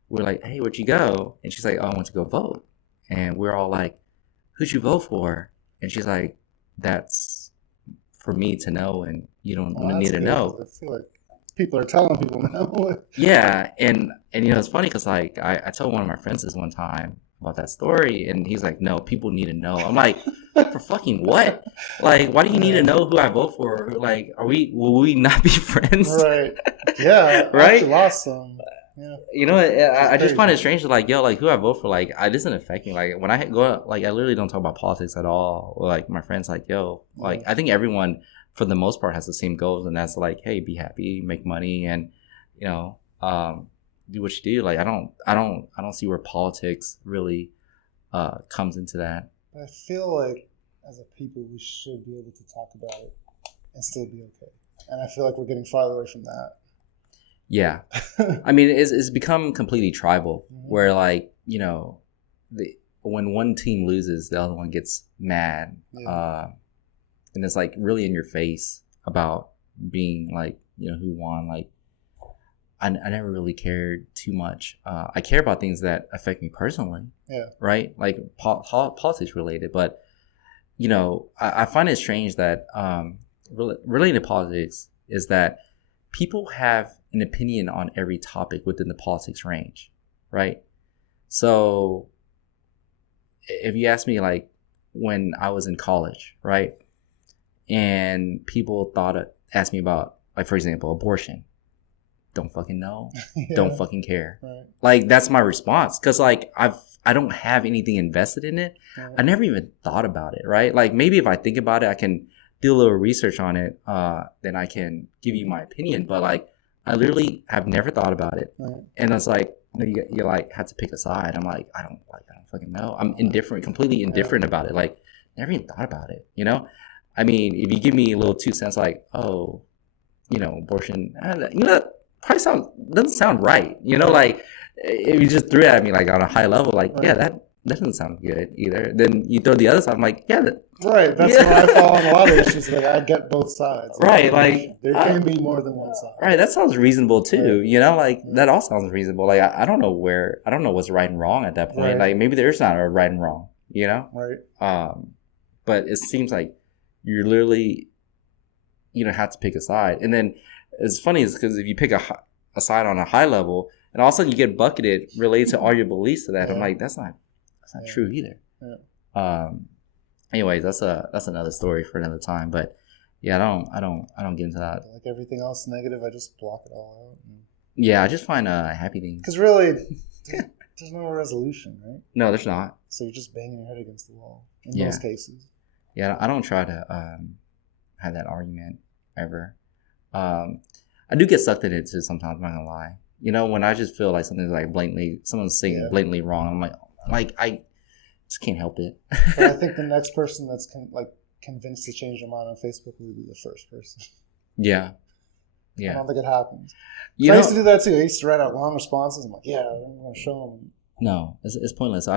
we're like, hey, where'd you go? And she's like, oh, I went to go vote. And we're all like, who'd you vote for? And she's like, that's for me to know, and you don't need to know. I feel like people are telling people now. Yeah, and it's funny because like I told one of my friends this one time about that story, and he's like, no, people need to know. I'm like, for fucking what? Like, why do you need to know who I vote for? Like, will we not be friends? Right. Yeah. Right. I lost some. Yeah. I just find it strange to like, yo, like who I vote for, like, it doesn't affect me. Like when I go, like, I literally don't talk about politics at all. Or, like my friends, like, yo, like I think everyone for the most part has the same goals, and that's like, hey, be happy, make money, and do what you do. Like I don't see where politics really comes into that. I feel like as a people we should be able to talk about it and still be okay. And I feel like we're getting farther away from that. Yeah. I mean, it's become completely tribal, where like, when one team loses, the other one gets mad. Yeah. And it's like really in your face about being like, who won. Like, I never really cared too much. I care about things that affect me personally. Yeah. Right? Like politics related. But, I find it strange that related to politics is that people have an opinion on every topic within the politics range, right? So if you ask me, like, when I was in college, right, and people asked me about, like, for example, abortion, don't fucking know, don't fucking care. Right. Like, that's my response, because, like, I don't have anything invested in it. Right. I never even thought about it, right? Like, maybe if I think about it, I can do a little research on it, then I can give you my opinion. But like, I literally have never thought about it, and it's like you like have to pick a side. I'm like, I don't fucking know. I'm completely indifferent about it. Like, never even thought about it. I mean, if you give me a little 2 cents, like, oh, abortion, probably doesn't sound right. Like, if you just threw it at me like on a high level, like, yeah, that doesn't sound good either. Then you throw the other side. I'm like, yeah. Right. That's where I fall on a lot of issues. Like, I get both sides. Right. Like, there can be more than one side. Right. That sounds reasonable too. Right. That all sounds reasonable. Like, I don't know what's right and wrong at that point. Right. Like, maybe there's not a right and wrong, Right. But it seems like you're literally, have to pick a side. And then it's funny is because if you pick a side on a high level, and all of a sudden you get bucketed related to all your beliefs to that. I'm like, that's not true either. Yeah. Anyways, that's another story for another time. But yeah, I don't get into that. Like everything else negative, I just block it all out. Yeah, I just find happy things. Because really, there's no resolution, right? No, there's not. So you're just banging your head against the wall in most cases. Yeah, I don't try to have that argument ever. I do get sucked into it too sometimes. I'm not gonna lie. when I just feel like something's like someone's saying blatantly wrong, I'm like I just can't help it. But I think the next person that's convinced to change their mind on Facebook will be the first person. Yeah. I don't think it happens. I used to do that too. I used to write out long responses. I'm like, I'm going to show them. No, it's pointless.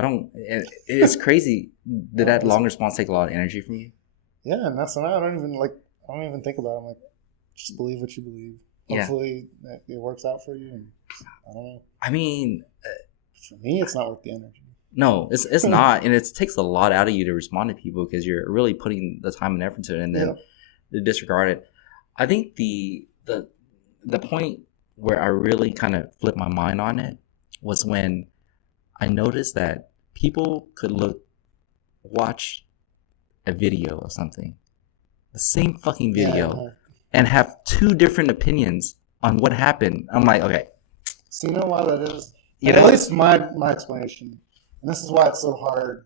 It's crazy. Did that long response take a lot of energy from you? Yeah, and that's why I don't even think about it. I'm like, just believe what you believe. Hopefully it works out for you. And I don't know. I mean, for me, it's not worth the energy. No, it's not, and it takes a lot out of you to respond to people because you're really putting the time and effort into it, and then to disregard it. I think the point where I really kind of flipped my mind on it was when I noticed that people could watch a video of something, the same fucking video, and have two different opinions on what happened. I'm like, okay. So you know why that is? At least my explanation. And this is why it's so hard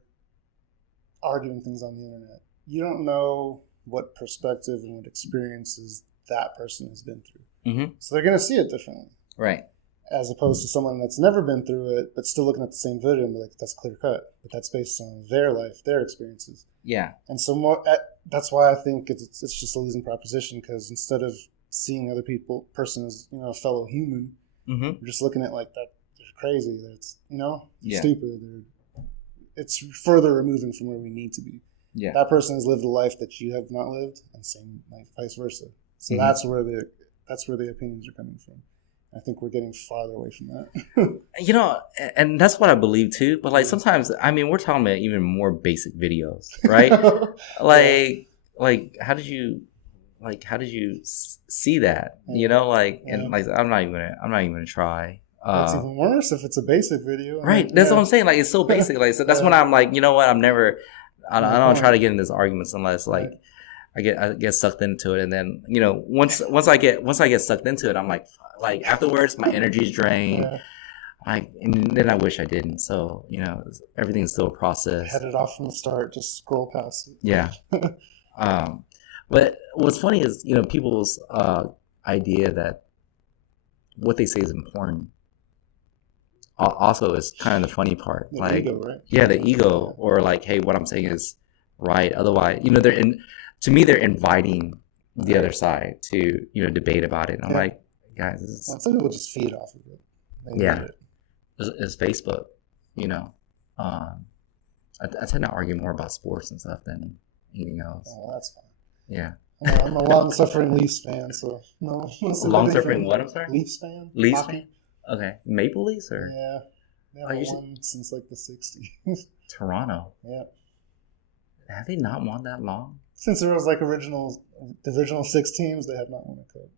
arguing things on the internet. You don't know what perspective and what experiences that person has been through. Mm-hmm. So they're going to see it differently. Right. As opposed to someone that's never been through it, but still looking at the same video and be like, that's clear cut. But that's based on their life, their experiences. Yeah. And so that's why I think it's just a losing proposition, because instead of seeing the other person as, a fellow human, we're just looking at like that. Crazy, that's stupid. It's further removing from where we need to be. Yeah, that person has lived a life that you have not lived, and same vice versa. So that's where the opinions are coming from. I think we're getting farther away from that. And that's what I believe too. But sometimes, we're talking about even more basic videos, right? How did you see that? I'm not even gonna try. It's even worse if it's a basic video. Right. That's what I'm saying. It's so basic. So that's when I'm like, you know what? I don't try to get in these arguments unless I get sucked into it. And then, once I get sucked into it, I'm like afterwards, my energy's drained. And then I wish I didn't. So, everything's still a process. Head it off from the start. Just scroll past it. Yeah. But what's funny is, people's idea that what they say is important also is kind of the funny part. The ego, right? Yeah, the ego, or hey, what I'm saying is right. Otherwise, to me, they're inviting the other side to, debate about it. And I'm like, guys, some people just feed off of it. It's Facebook, I tend to argue more about sports and stuff than anything else. Oh, that's fine. Yeah. I'm a long-suffering Leafs fan, so no. Long-suffering what? I'm sorry? Leafs fan. Leafs fan? Okay. Maple Leafs or? Yeah. They haven't won since the 60s. Toronto. Yeah. Have they not won that long? Since there was the original 6 teams, they have not won a cup.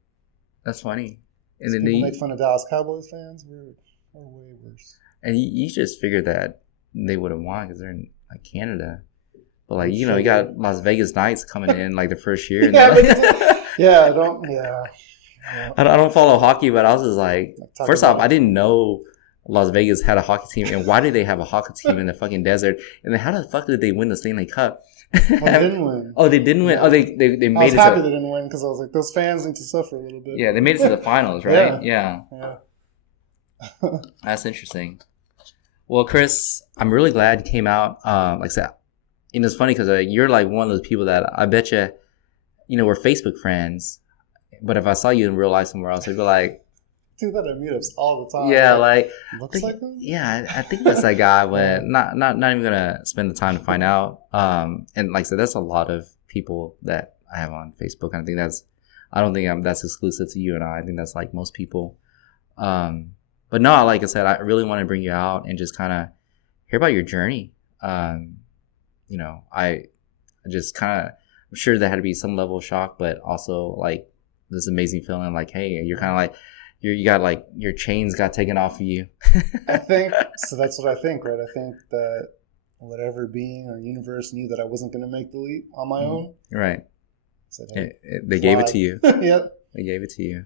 That's funny. And then people make fun of Dallas Cowboys fans. We're way worse. And you just figured that they would have won because they're in Canada. But you got Las Vegas Knights coming in the first year. And I don't. I don't follow hockey, but I was just like, first off, I didn't know Las Vegas had a hockey team, and why did they have a hockey team in the fucking desert? And then how the fuck did they win the Stanley Cup? They didn't win. Oh, they didn't win. Oh, they made it. I was happy they didn't win because I was like, those fans need to suffer a little bit. Yeah, they made it to the finals, right? Yeah. That's interesting. Well, Chris, I'm really glad you came out. Like I said, it's funny because you're one of those people that I bet you, we're Facebook friends. But if I saw you in real life somewhere else, I'd be like, do that at meetups all the time. Yeah, looks like him. Yeah, I think that's that guy. But not even gonna spend the time to find out. And like I said, that's a lot of people that I have on Facebook. And I don't think that's exclusive to you and I. I think that's most people. But no, like I said, I really want to bring you out and just kind of hear about your journey. I just kind of, I'm sure there had to be some level of shock, but also this amazing feeling hey, you're kind of you got your chains got taken off of you. I think so. That's what I think, right? I think that whatever being or universe knew that I wasn't going to make the leap on my own. Right. Said, hey, they gave it to you. Yep. They gave it to you.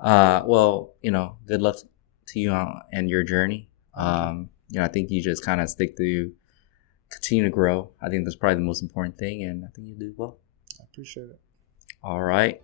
Well, good luck to you and your journey. I think you just kind of continue to grow. I think that's probably the most important thing, and I think you do well. I appreciate it. All right.